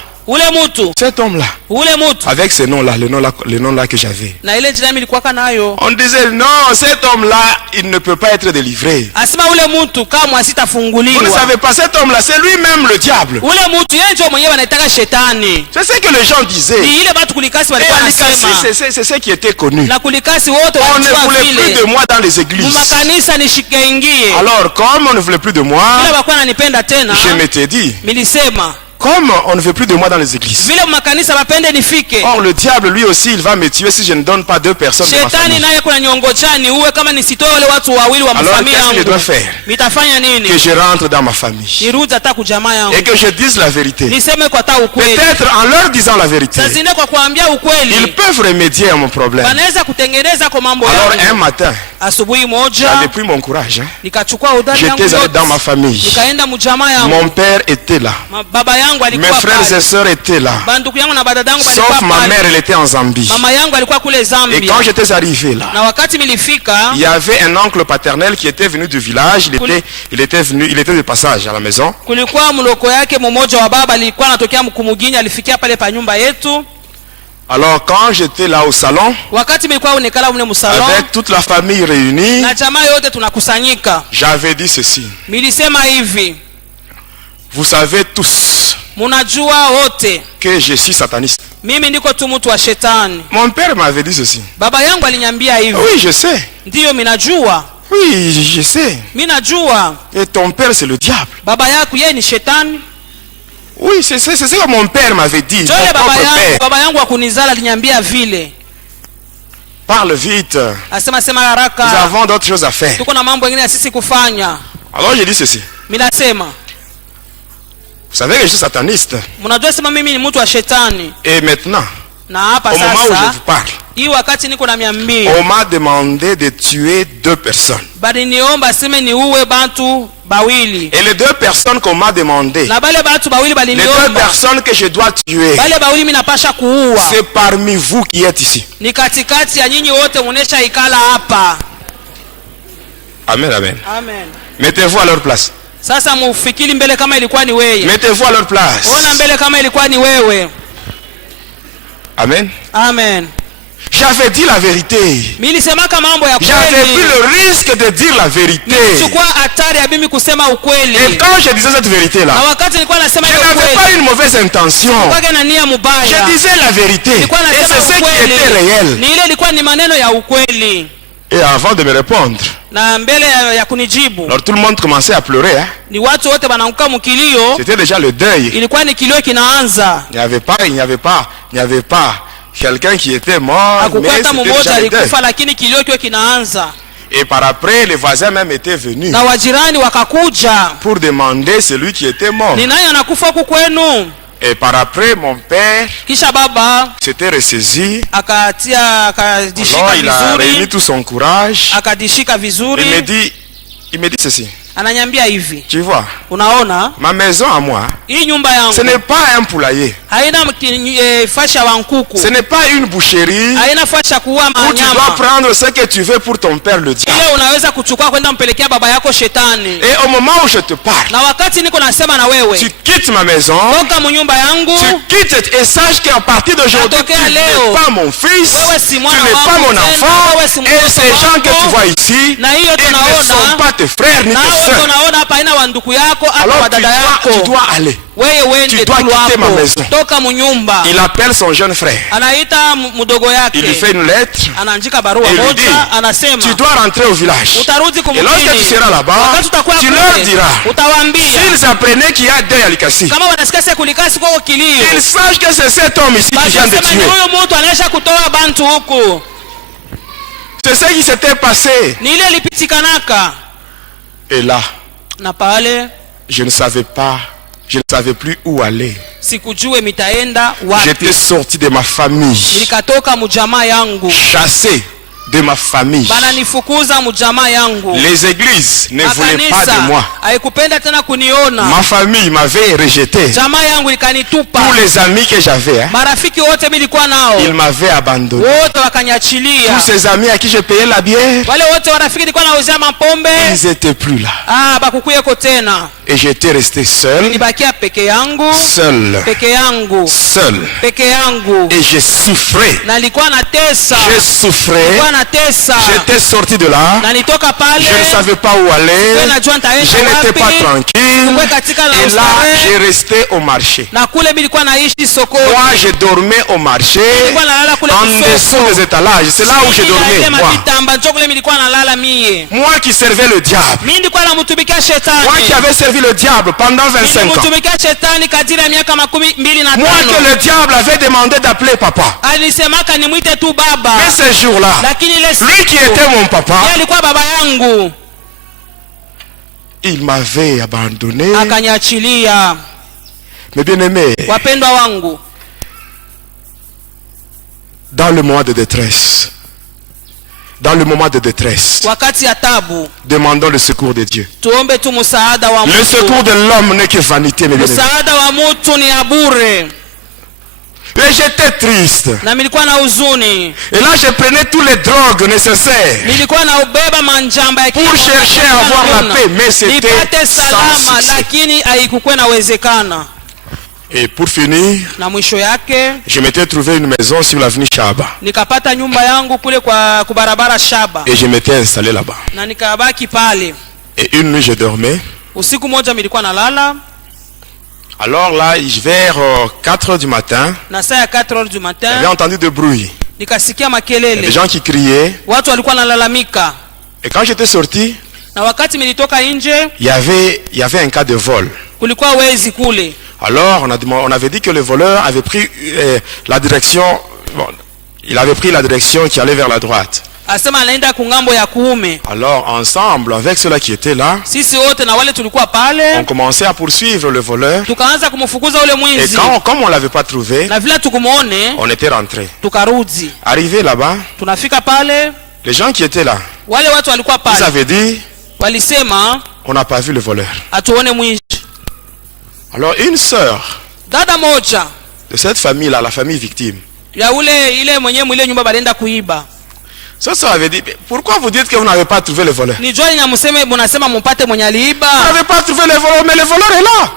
avec ce nom-là, le nom-là que j'avais, on disait non, cet homme-là, il ne peut pas être délivré. Vous ne savez pas, cet homme-là, c'est lui-même le diable. C'est ce que les gens disaient. Et c'est ce qui était connu. On ne voulait plus de moi dans les églises. Alors, comme on ne voulait plus de moi, je m'étais dit, comme on ne veut plus de moi dans les églises. Or le diable lui aussi il va me tuer si je ne donne pas 2 personnes de ma famille. Alors qu'est-ce que je dois faire? Que je rentre dans ma famille et que je dise la vérité. Peut-être en leur disant la vérité, ils peuvent remédier à mon problème. Alors un matin, j'avais pris mon courage, j'étais allé dans ma famille. Mon père était là. Mes frères et sœurs étaient là. Sauf ma mère, elle était en Zambie. Et quand j'étais arrivé là, il y avait un oncle paternel qui était venu du village. Il était de passage à la maison. Alors quand j'étais là au salon, avec toute la famille réunie, j'avais dit ceci. Vous savez tous que je suis sataniste. Mon père m'avait dit ceci. Oui, je sais. Oui, je sais. Et ton père c'est le diable. Oui, c'est ce que mon père m'avait dit. Mon propre père. Parle vite. Nous avons d'autres choses à faire. Alors j'ai dit ceci. Vous savez que je suis sataniste. Et maintenant, au moment où je vous parle, on m'a demandé de tuer 2 personnes. Et les 2 personnes qu'on m'a demandé, les 2 personnes que je dois tuer, c'est parmi vous qui êtes ici. Amen, amen. Mettez-vous à leur place. Mettez-vous à leur place. Amen. Amen. J'avais dit la vérité. J'avais pris le risque de dire la vérité. Et quand je disais cette vérité-là, je n'avais pas une mauvaise intention. Je disais la vérité. Et c'est ce qui était réel. Et avant de me répondre, alors tout le monde commençait à pleurer. C'était déjà le deuil. Il n'y avait pas quelqu'un qui était mort, mais c'était déjà le deuil. Et par après, les voisins même étaient venus pour demander celui qui était mort. Et par après, mon père s'était ressaisi. Alors il a réuni tout son courage. Il me dit ceci. Ananiambia hivi. Tu vois? Unaona? Ma maison à moi. Hii nyumba yangu. Ce n'est pas un poulailler. Haina fasha wa nkuku. Ce n'est pas une boucherie. Haina fasha kuua manyama. Où tu dois prendre ce que tu veux pour ton père le diable. Ile unaweza kuchukua kwenda mpelekea baba yako shetani. Et au moment où je te parle. Na wakati niko nasema na wewe. Tu quittes ma maison. Toka mnyumba yangu. Tu quittes et sache qu'à partir d'aujourd'hui tu n'es pas mon fils. Tu n'es pas mon enfant. Et ces gens que tu vois ici, ils ne sont pas tes frères ni tes sœurs. Alors tu dois aller. Tu dois quitter ma maison. Il appelle son jeune frère. Il lui fait une lettre. Et il lui dit, tu dois rentrer au village. Et lorsque tu seras là-bas, tu leur diras, s'ils apprenaient qu'il y a deuil à Likasi, ils sachent que c'est cet homme ici qui vient de tuer. C'est ce qui s'était passé. Et là, je ne savais pas, je ne savais plus où aller. J'étais sorti de ma famille, chassé de ma famille. Les églises ne voulaient pas de moi. Ma famille m'avait rejeté. Tous les amis que j'avais, ils m'avaient abandonné. Tous ces amis à qui je payais la bière, ils n'étaient plus là. Et j'étais resté seul. Seul. Et je souffrais. Je souffrais. J'étais sorti de là. Je ne savais pas où aller. Je n'étais pas tranquille. Et là, j'ai resté au marché. Moi, je dormais au marché. En dessous des étalages. C'est là où je dormais. Moi qui servais le diable. Moi qui avais servi le diable pendant 25 ans. Moi que le diable avait demandé d'appeler papa. Mais ce jour-là, lui qui était mon papa, il m'avait abandonné. Mes bien-aimés, dans le moment de détresse, demandons le secours de Dieu. Le secours de l'homme n'est que vanité, mes bien-aimés. Et j'étais triste. Et là je prenais tous les drogues nécessaires pour chercher à avoir la paix, mais c'était sans succès. Et pour finir, je m'étais trouvé une maison sur l'avenue Shaba. Et je m'étais installé là-bas. Et une nuit je dormais. Alors là, vers 4 heures du matin, j'avais entendu de bruit. Des gens qui criaient. Et quand j'étais sorti, il y avait un cas de vol. Alors on avait dit que le voleur avait pris la direction, il avait pris la direction qui allait vers la droite. Alors ensemble avec ceux-là qui étaient là, on commençait à poursuivre le voleur. Et comme on ne l'avait pas trouvé, on était rentré. Arrivé là-bas, les gens qui étaient là, ils avaient dit, on n'a pas vu le voleur. Alors une sœur de cette famille-là, la famille victime, cette sœur avait dit, pourquoi vous dites que vous n'avez pas trouvé le voleur? Vous n'avez pas trouvé le voleur, mais le voleur est là.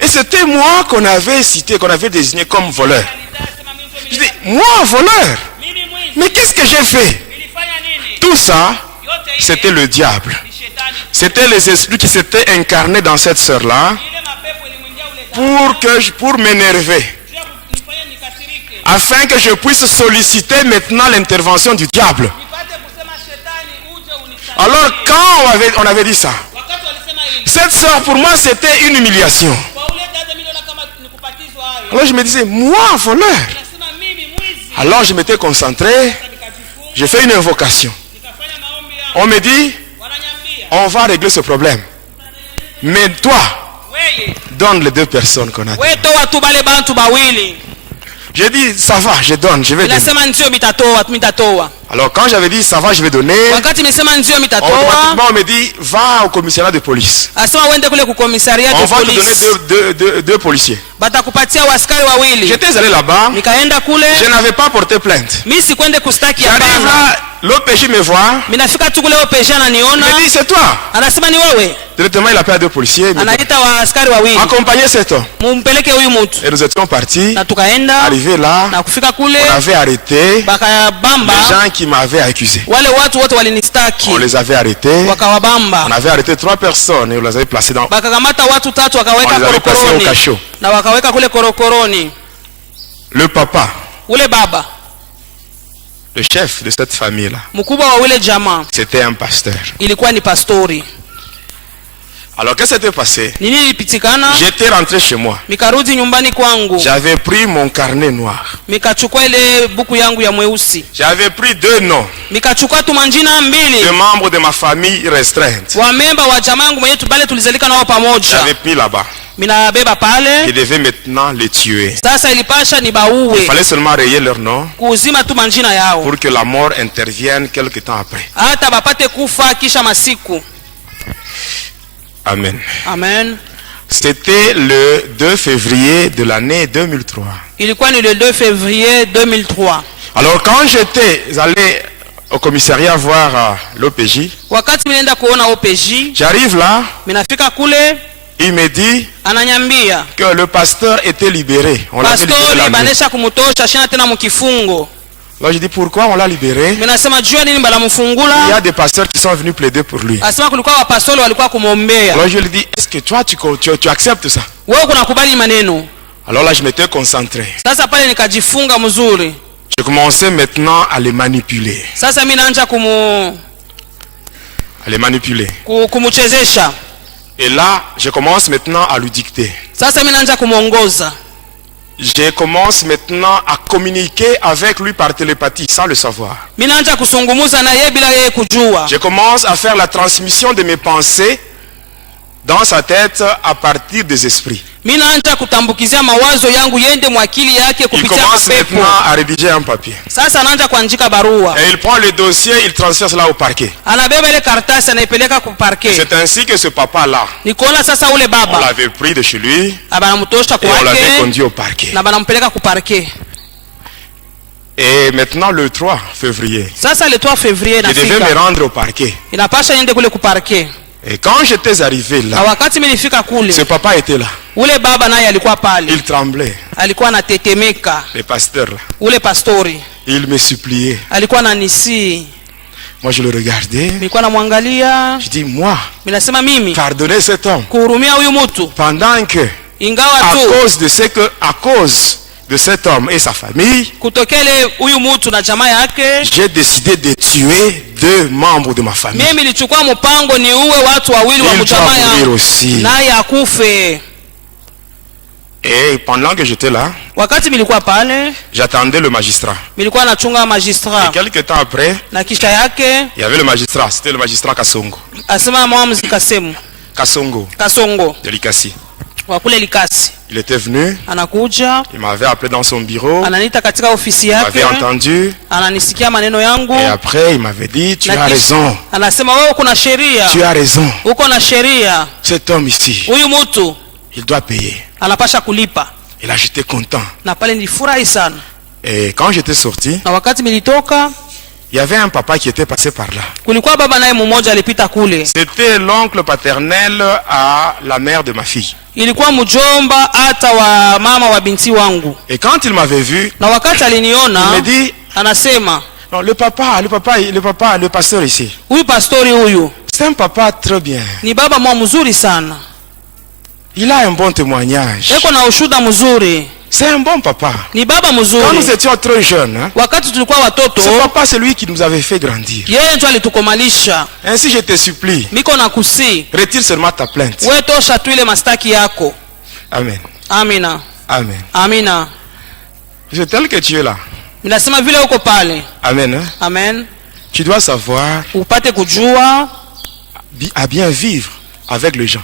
Et c'était moi qu'on avait cité, qu'on avait désigné comme voleur. Je dis, moi voleur? Mais qu'est-ce que j'ai fait? Tout ça, c'était le diable. C'était les esprits qui s'étaient incarnés dans cette sœur-là pour m'énerver. Afin que je puisse solliciter maintenant l'intervention du diable. Alors quand on avait dit ça, cette sœur pour moi c'était une humiliation. Alors je me disais, moi voleur? Alors je m'étais concentré, j'ai fait une invocation. On me dit, on va régler ce problème. Mais toi, donne les deux personnes qu'on a dit. J'ai dit ça va, je donne, je vais donner. Alors quand j'avais dit ça va, je vais donner, automatiquement on me dit va au commissariat de police. On va te donner deux policiers. J'étais allé là-bas, je n'avais pas porté plainte. J'arrive là, l'OPJ me voit, il me dit c'est toi. Directement il appelle deux policiers, accompagnez cet homme. Et nous étions partis, arrivés là, on avait arrêté les gens qui m'avaient accusé. On les avait arrêtés, on avait arrêté 3 personnes et on les avait placés dans, on les avait placés au cachot. Le papa, le chef de cette famille-là, c'était un pasteur. Alors qu'est-ce qui s'était passé? J'étais rentré chez moi. J'avais pris mon carnet noir. J'avais pris 2 noms de membres de ma famille restreinte. J'avais mis là-bas. Je devais maintenant les tuer. Il fallait seulement rayer leur nom pour que la mort intervienne quelque temps après. Amen. Amen. C'était le 2 février de l'année 2003. Le 2 février 2003. Alors quand j'étais allé au commissariat voir l'OPJ, j'arrive là, il me dit que le pasteur était libéré. On l'avait libéré la nuit. Alors je dis pourquoi on l'a libéré? Il y a des pasteurs qui sont venus plaider pour lui. Alors je lui dis, est-ce que toi tu acceptes ça? Alors là je m'étais concentré. Je commençais maintenant à les manipuler. Et là je commence maintenant à lui dicter. Je commence maintenant à communiquer avec lui par télépathie sans le savoir. Je commence à faire la transmission de mes pensées dans sa tête à partir des esprits. Il commence maintenant à rédiger un papier. Et il prend le dossier, il transfère cela au parquet. C'est ainsi que ce papa-là, on l'avait pris de chez lui et on l'avait conduit au parquet. Et maintenant le 3 février, je devais me rendre au parquet. Et quand j'étais arrivé là, ce papa était là. Il tremblait. Le pasteur là. Il me suppliait. Moi je le regardais. Je dis moi, pardonnez cet homme. Pendant que, à cause de cet homme et sa famille, j'ai décidé de tuer 2 membres de ma famille. Il doit mourir aussi. Et pendant que j'étais là, j'attendais le magistrat. Et quelques temps après, il y avait le magistrat. C'était le magistrat Kasongo. Kasongo de Likasi. Il était venu, il m'avait appelé dans son bureau, il m'avait entendu, et après il m'avait dit tu as raison, tu as raison, cet homme ici, il doit payer. Et là j'étais content. Et quand j'étais sorti, il y avait un papa qui était passé par là. C'était l'oncle paternel à la mère de ma fille. Et quand il m'avait vu, il me dit non, le pasteur ici, c'est un papa très bien. Il a un bon témoignage. C'est un bon papa. Quand nous étions trop jeunes, ce papa c'est lui qui nous avait fait grandir. Ainsi je te supplie, retire seulement ta plainte. Amen. Amen. Amen. C'est tel que tu es là. Amen. Amen. Tu dois savoir à bien vivre avec les gens.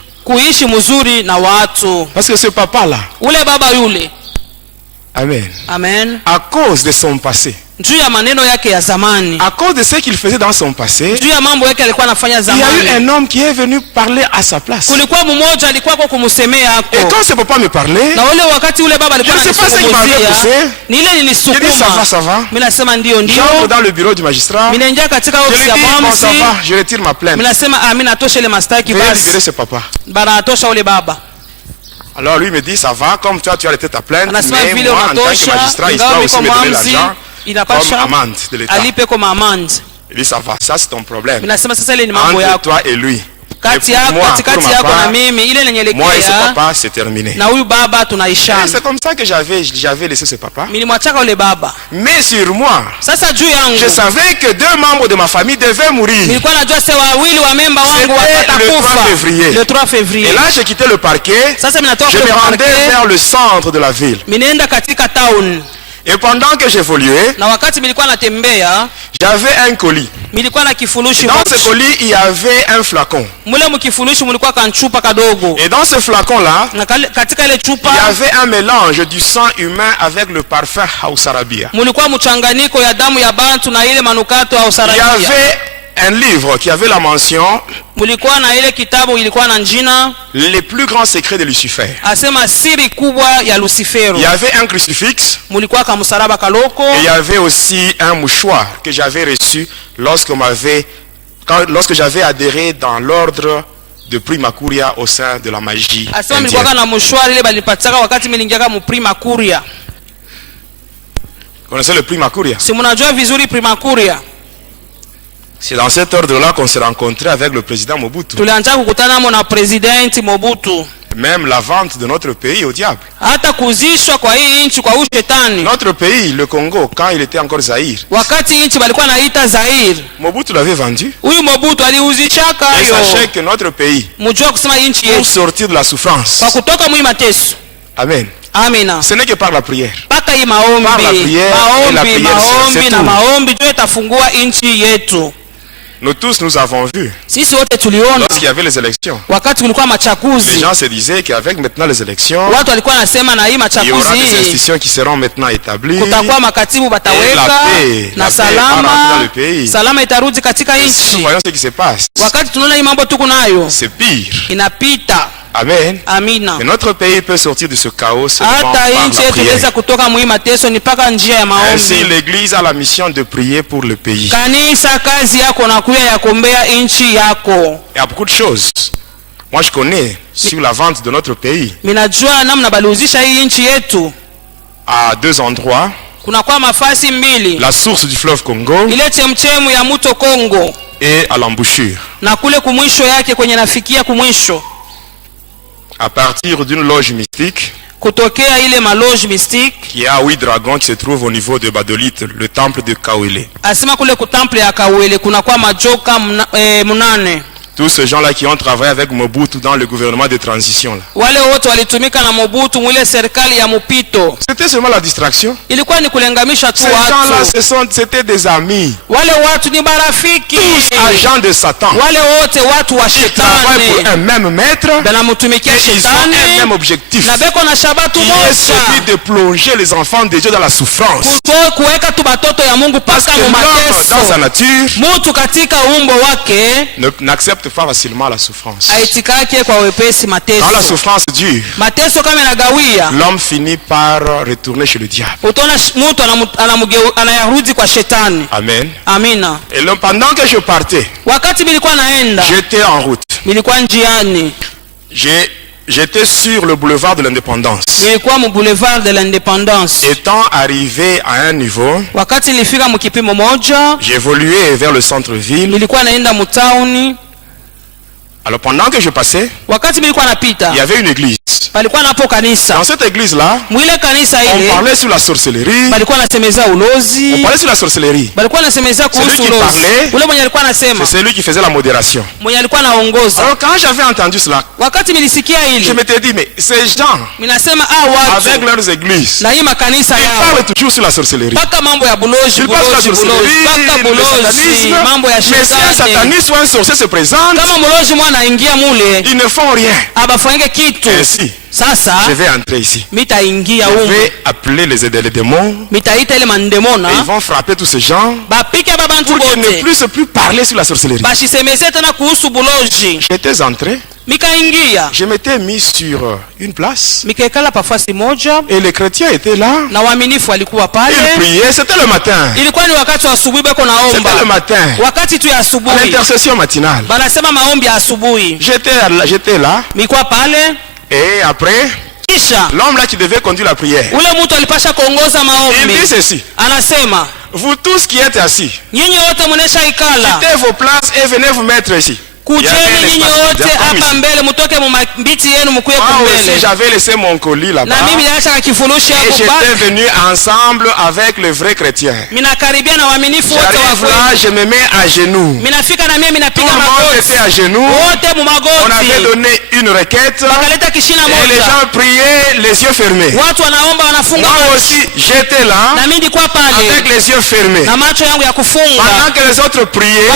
Parce que ce papa là, Amen. Amen. À cause de son passé. À cause de ce qu'il faisait dans son passé, il y a eu un homme qui est venu parler à sa place. Et quand ce papa me parlait, je ne sais pas ce qu'il m'avait poussé. Je dis ça va. J'entre dans le bureau du magistrat. Je lui dis bon ça va, je retire ma plainte. Veuillez libérer ce papa. Alors lui me dit ça va, comme toi tu as arrêté ta plainte, mais moi en tant que magistrat il doit aussi me donner l'argent comme amende de l'État. Il dit ça va, ça c'est ton problème entre toi et lui. Moi et ce papa c'est terminé. C'est comme ça que j'avais laissé ce papa. Mais sur moi, je savais que 2 membres de ma famille devaient mourir. C'était le 3 février. Et là j'ai quitté le parquet. Je me rendais vers le centre de la ville. Et pendant que j'évoluais, j'avais un colis. Et dans ce colis, il y avait un flacon. Et dans ce flacon-là, il y avait un mélange du sang humain avec le parfum Hausarabia. Il y avait un livre qui avait la mention les plus grands secrets de Lucifer. Il y avait un crucifix. Et il y avait aussi un mouchoir que j'avais reçu lorsque j'avais adhéré dans l'ordre de Prima Curia au sein de la magie indienne. Vous connaissez le Prima Curia? C'est dans cet ordre-là qu'on s'est rencontré avec le président Mobutu. Même la vente de notre pays au diable. Notre pays, le Congo, quand il était encore Zaïre, Mobutu l'avait vendu. Et sachez que notre pays, pour sortir de la souffrance, Amen. Amina. Ce n'est que par la prière. Par la prière et la prière, c'est tout. Nous tous nous avons vu. Lorsqu'il y avait les élections, les gens se disaient qu'avec maintenant les élections, il y aura des institutions qui seront maintenant établies. Et la paix va rentrer dans le pays. Et si nous voyons ce qui se passe, c'est pire. Amen. Amina. Et notre pays peut sortir de ce chaos seulement par la prière. Ainsi, l'Église a la mission de prier pour le pays. Il y a beaucoup de choses. Moi, je connais sur la vente de notre pays. À 2 endroits. La source du fleuve Congo. Et à l'embouchure. À partir d'une loge mystique qui a 8 dragons qui se trouve au niveau de Badolite, le temple de Kawele. Tous ces gens-là qui ont travaillé avec Mobutu dans le gouvernement de transition là. C'était seulement la distraction. Ces gens-là, c'était des amis. Tous agents de Satan. Ils travaillent pour un même maître. Et ils ont un même objectif. Qui est celui de plonger les enfants de Dieu dans la souffrance. Parce que l'homme, dans sa nature, n'accepte pas facilement la souffrance. Quand la souffrance dure, l'homme finit par retourner chez le diable. Amen. Amina. Et pendant que je partais, j'étais en route. J'étais sur le boulevard de l'Indépendance. Étant arrivé à un niveau, j'évoluais vers le centre-ville. Alors pendant que je passais, il y avait une église. Dans cette église-là, on parlait sur la sorcellerie. On parlait sur la sorcellerie. Celui qui parlait, c'est celui qui faisait la modération. Alors quand j'avais entendu cela, je m'étais dit, mais ces gens, avec leurs églises, ils parlent toujours sur la sorcellerie. Ils parlent sur la sorcellerie, le satanisme. Mais si un sataniste ou un sorcier se présente, ils ne font rien. Ainsi, je vais entrer ici. Je vais appeler les démons. Et ils vont frapper tous ces gens pour qu'ils ne puissent plus parler sur la sorcellerie. J'étais entré. Je m'étais mis sur une place. Et les chrétiens étaient là. Ils priaient. C'était le matin. C'était le matin. À l'intercession matinale. J'étais là. Et après, l'homme là qui devait conduire la prière, il dit ceci: vous tous qui êtes assis, quittez vos places et venez vous mettre ici. J'avais laissé mon colis là-bas et j'étais venu ensemble avec le vrai chrétien. J'arrive là, je me mets à genoux. Tout le monde était à genoux. On avait donné une requête et les gens priaient les yeux fermés. Moi aussi j'étais là avec les yeux fermés. Pendant que les autres priaient,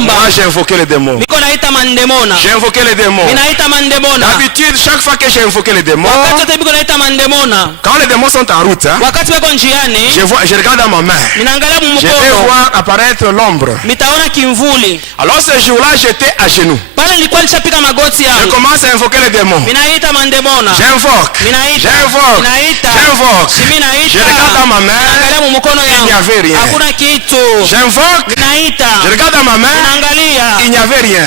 moi j'ai invoqué les démons. J'ai invoqué les démons. D'habitude, chaque fois que j'ai invoqué les démons, quand les démons sont en route, je regarde dans ma main. Je vais voir apparaître l'ombre. Alors ce jour-là, j'étais à genoux. Je commence à invoquer les démons. J'invoque. Je regarde dans ma main. Il n'y avait rien. J'invoque. Je regarde dans ma main. Il n'y avait rien.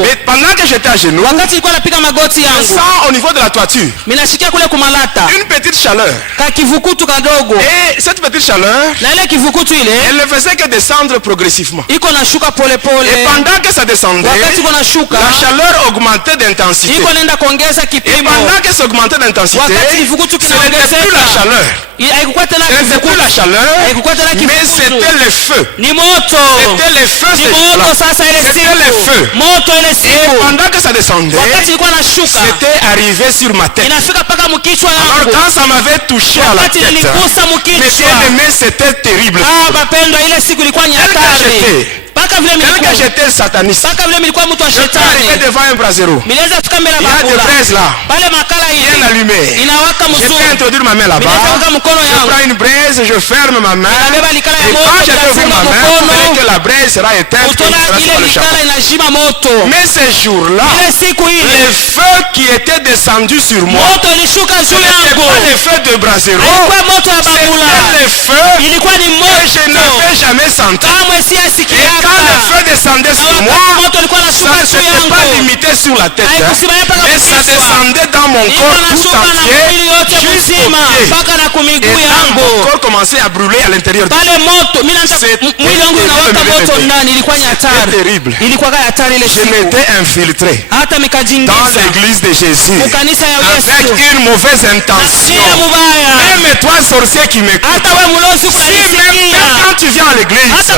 Mais pendant que j'étais à genoux, je sens au niveau de la toiture une petite chaleur. Et cette petite chaleur, elle ne faisait que descendre progressivement. Et pendant que ça descendait, la chaleur augmentait d'intensité. Et pendant que ça augmentait d'intensité, ce n'était plus la chaleur. C'était plus la chaleur, mais c'était le feu. C'était le feu. C'était le feu. Et pendant que ça descendait, c'était arrivé sur ma tête. Alors quand ça m'avait touché à la tête, mes bien-aimés, c'était terrible. Tel que j'étais sataniste, je peux arriver devant un brasero. Il y a des braises là, bien allumées. Je peux introduire ma main là-bas. Je prends une braise, je ferme ma main. Et quand je vais ouvrir ma main, vous verrez que la braise sera éteinte et il sera sur le chapeau. Mais ce jour-là, le feu qui était descendu sur moi, ce n'était pas le feu de brasero, c'était le feu que je n'avais jamais senti. Et quand le feu descendait sur moi, ça ne s'était pas limité sur la tête, mais ça descendait dans mon corps tout entier jusqu'au pied. Et là, mon corps commençait à brûler à l'intérieur. C'était terrible. Je m'étais infiltré dans l'église de Jésus avec une mauvaise intention. Même toi, sorcier qui m'écoute, si même quand tu viens à l'église, tu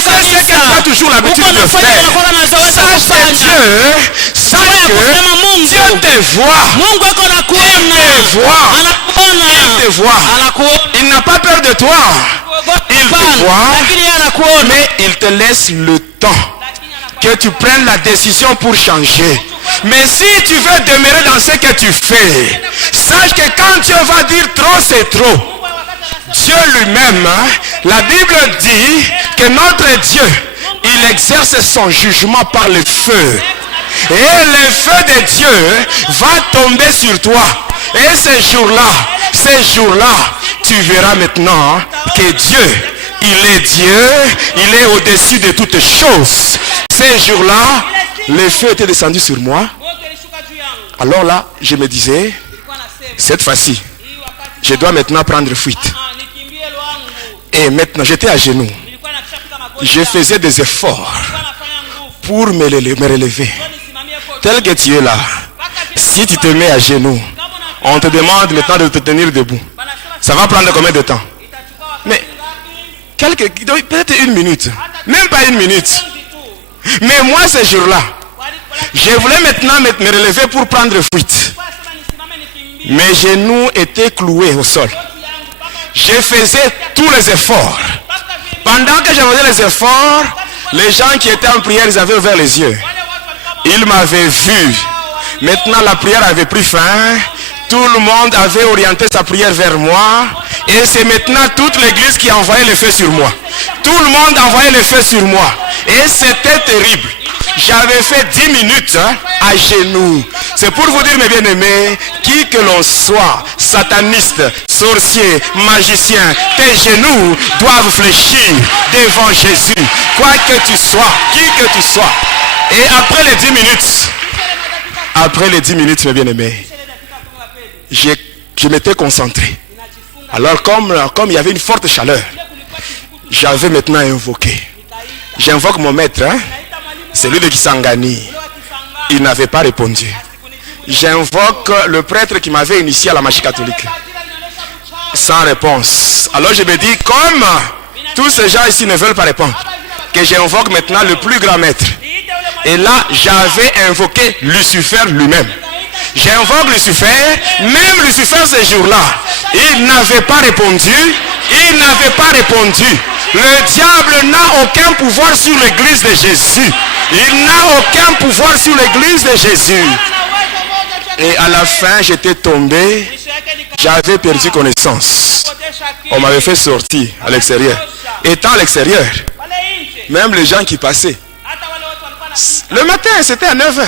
fais ce que tu as toujours l'habitude de faire, sache que Dieu te voit. Il te voit. Il n'a pas peur de toi. Il te voit, mais il te laisse le temps que tu prennes la décision pour changer. Mais si tu veux demeurer dans ce que tu fais, sache que quand Dieu va dire trop, c'est trop. Dieu lui-même, la Bible dit que notre Dieu, il exerce son jugement par le feu. Et le feu de Dieu va tomber sur toi. Et ce jour-là, tu verras maintenant que Dieu, il est Dieu, il est au-dessus de toutes choses. Ce jour-là, le feu était descendu sur moi. Alors là, je me disais, cette fois-ci, je dois maintenant prendre fuite. Et maintenant, j'étais à genoux. Je faisais des efforts pour me relever. Tel que tu es là, si tu te mets à genoux, on te demande maintenant de te tenir debout. Ça va prendre combien de temps? Mais peut-être une minute. Même pas une minute. Mais moi, ce jour-là, je voulais maintenant me relever pour prendre fuite. Mes genoux étaient cloués au sol. Je faisais tous les efforts. Pendant que je faisais les efforts, les gens qui étaient en prière, ils avaient ouvert les yeux. Ils m'avaient vu. Maintenant, la prière avait pris fin. Tout le monde avait orienté sa prière vers moi. Et c'est maintenant toute l'église qui envoyait le feu sur moi. Tout le monde envoyait le feu sur moi. Et c'était terrible. J'avais fait 10 minutes à genoux. C'est pour vous dire, mes bien-aimés, qui que l'on soit, sataniste, sorcier, magicien, tes genoux doivent fléchir devant Jésus. Quoi que tu sois, qui que tu sois. Et après les 10 minutes, mes bien-aimés, je m'étais concentré. Alors comme il y avait une forte chaleur, j'avais maintenant invoqué. J'invoque mon maître, celui de Kisangani. Il n'avait pas répondu. J'invoque le prêtre qui m'avait initié à la magie catholique. Sans réponse. Alors je me dis, comme tous ces gens ici ne veulent pas répondre, que j'invoque maintenant le plus grand maître. Et là, j'avais invoqué Lucifer lui-même. J'invoque Lucifer, même Lucifer ce jour-là, il n'avait pas répondu. Il n'avait pas répondu. Le diable n'a aucun pouvoir sur l'église de Jésus. Il n'a aucun pouvoir sur l'église de Jésus. Et à la fin, j'étais tombé. J'avais perdu connaissance. On m'avait fait sortir à l'extérieur. Étant à l'extérieur, même les gens qui passaient. Le matin, c'était à 9h.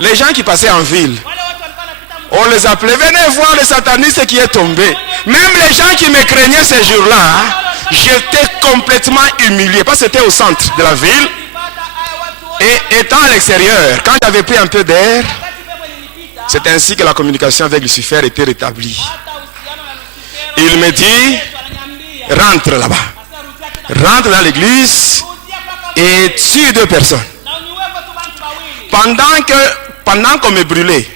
Les gens qui passaient en ville, on les appelait, venez voir le sataniste qui est tombé. Même les gens qui me craignaient ces jours-là, j'étais complètement humilié. Parce que c'était au centre de la ville. Et étant à l'extérieur, quand j'avais pris un peu d'air, c'est ainsi que la communication avec Lucifer était rétablie. Il me dit, rentre là-bas. Rentre dans l'église et tue 2 personnes. Pendant qu'on me brûlait,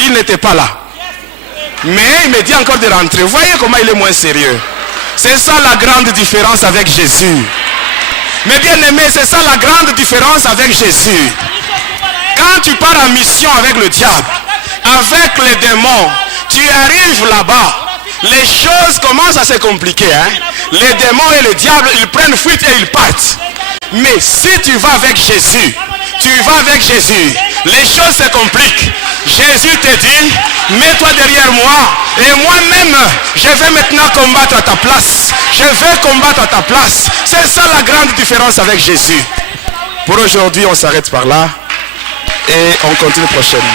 il n'était pas là. Mais il me dit encore de rentrer. Voyez comment il est moins sérieux. C'est ça la grande différence avec Jésus. Mais bien aimé, c'est ça la grande différence avec Jésus. Quand tu pars en mission avec le diable, avec les démons, tu arrives là-bas, les choses commencent à se compliquer. Les démons et le diable, ils prennent fuite et ils partent. Mais si tu vas avec Jésus, les choses se compliquent. Jésus te dit, mets-toi derrière moi et moi-même, je vais maintenant combattre à ta place. Je vais combattre à ta place. C'est ça la grande différence avec Jésus. Pour aujourd'hui, on s'arrête par là et on continue prochainement.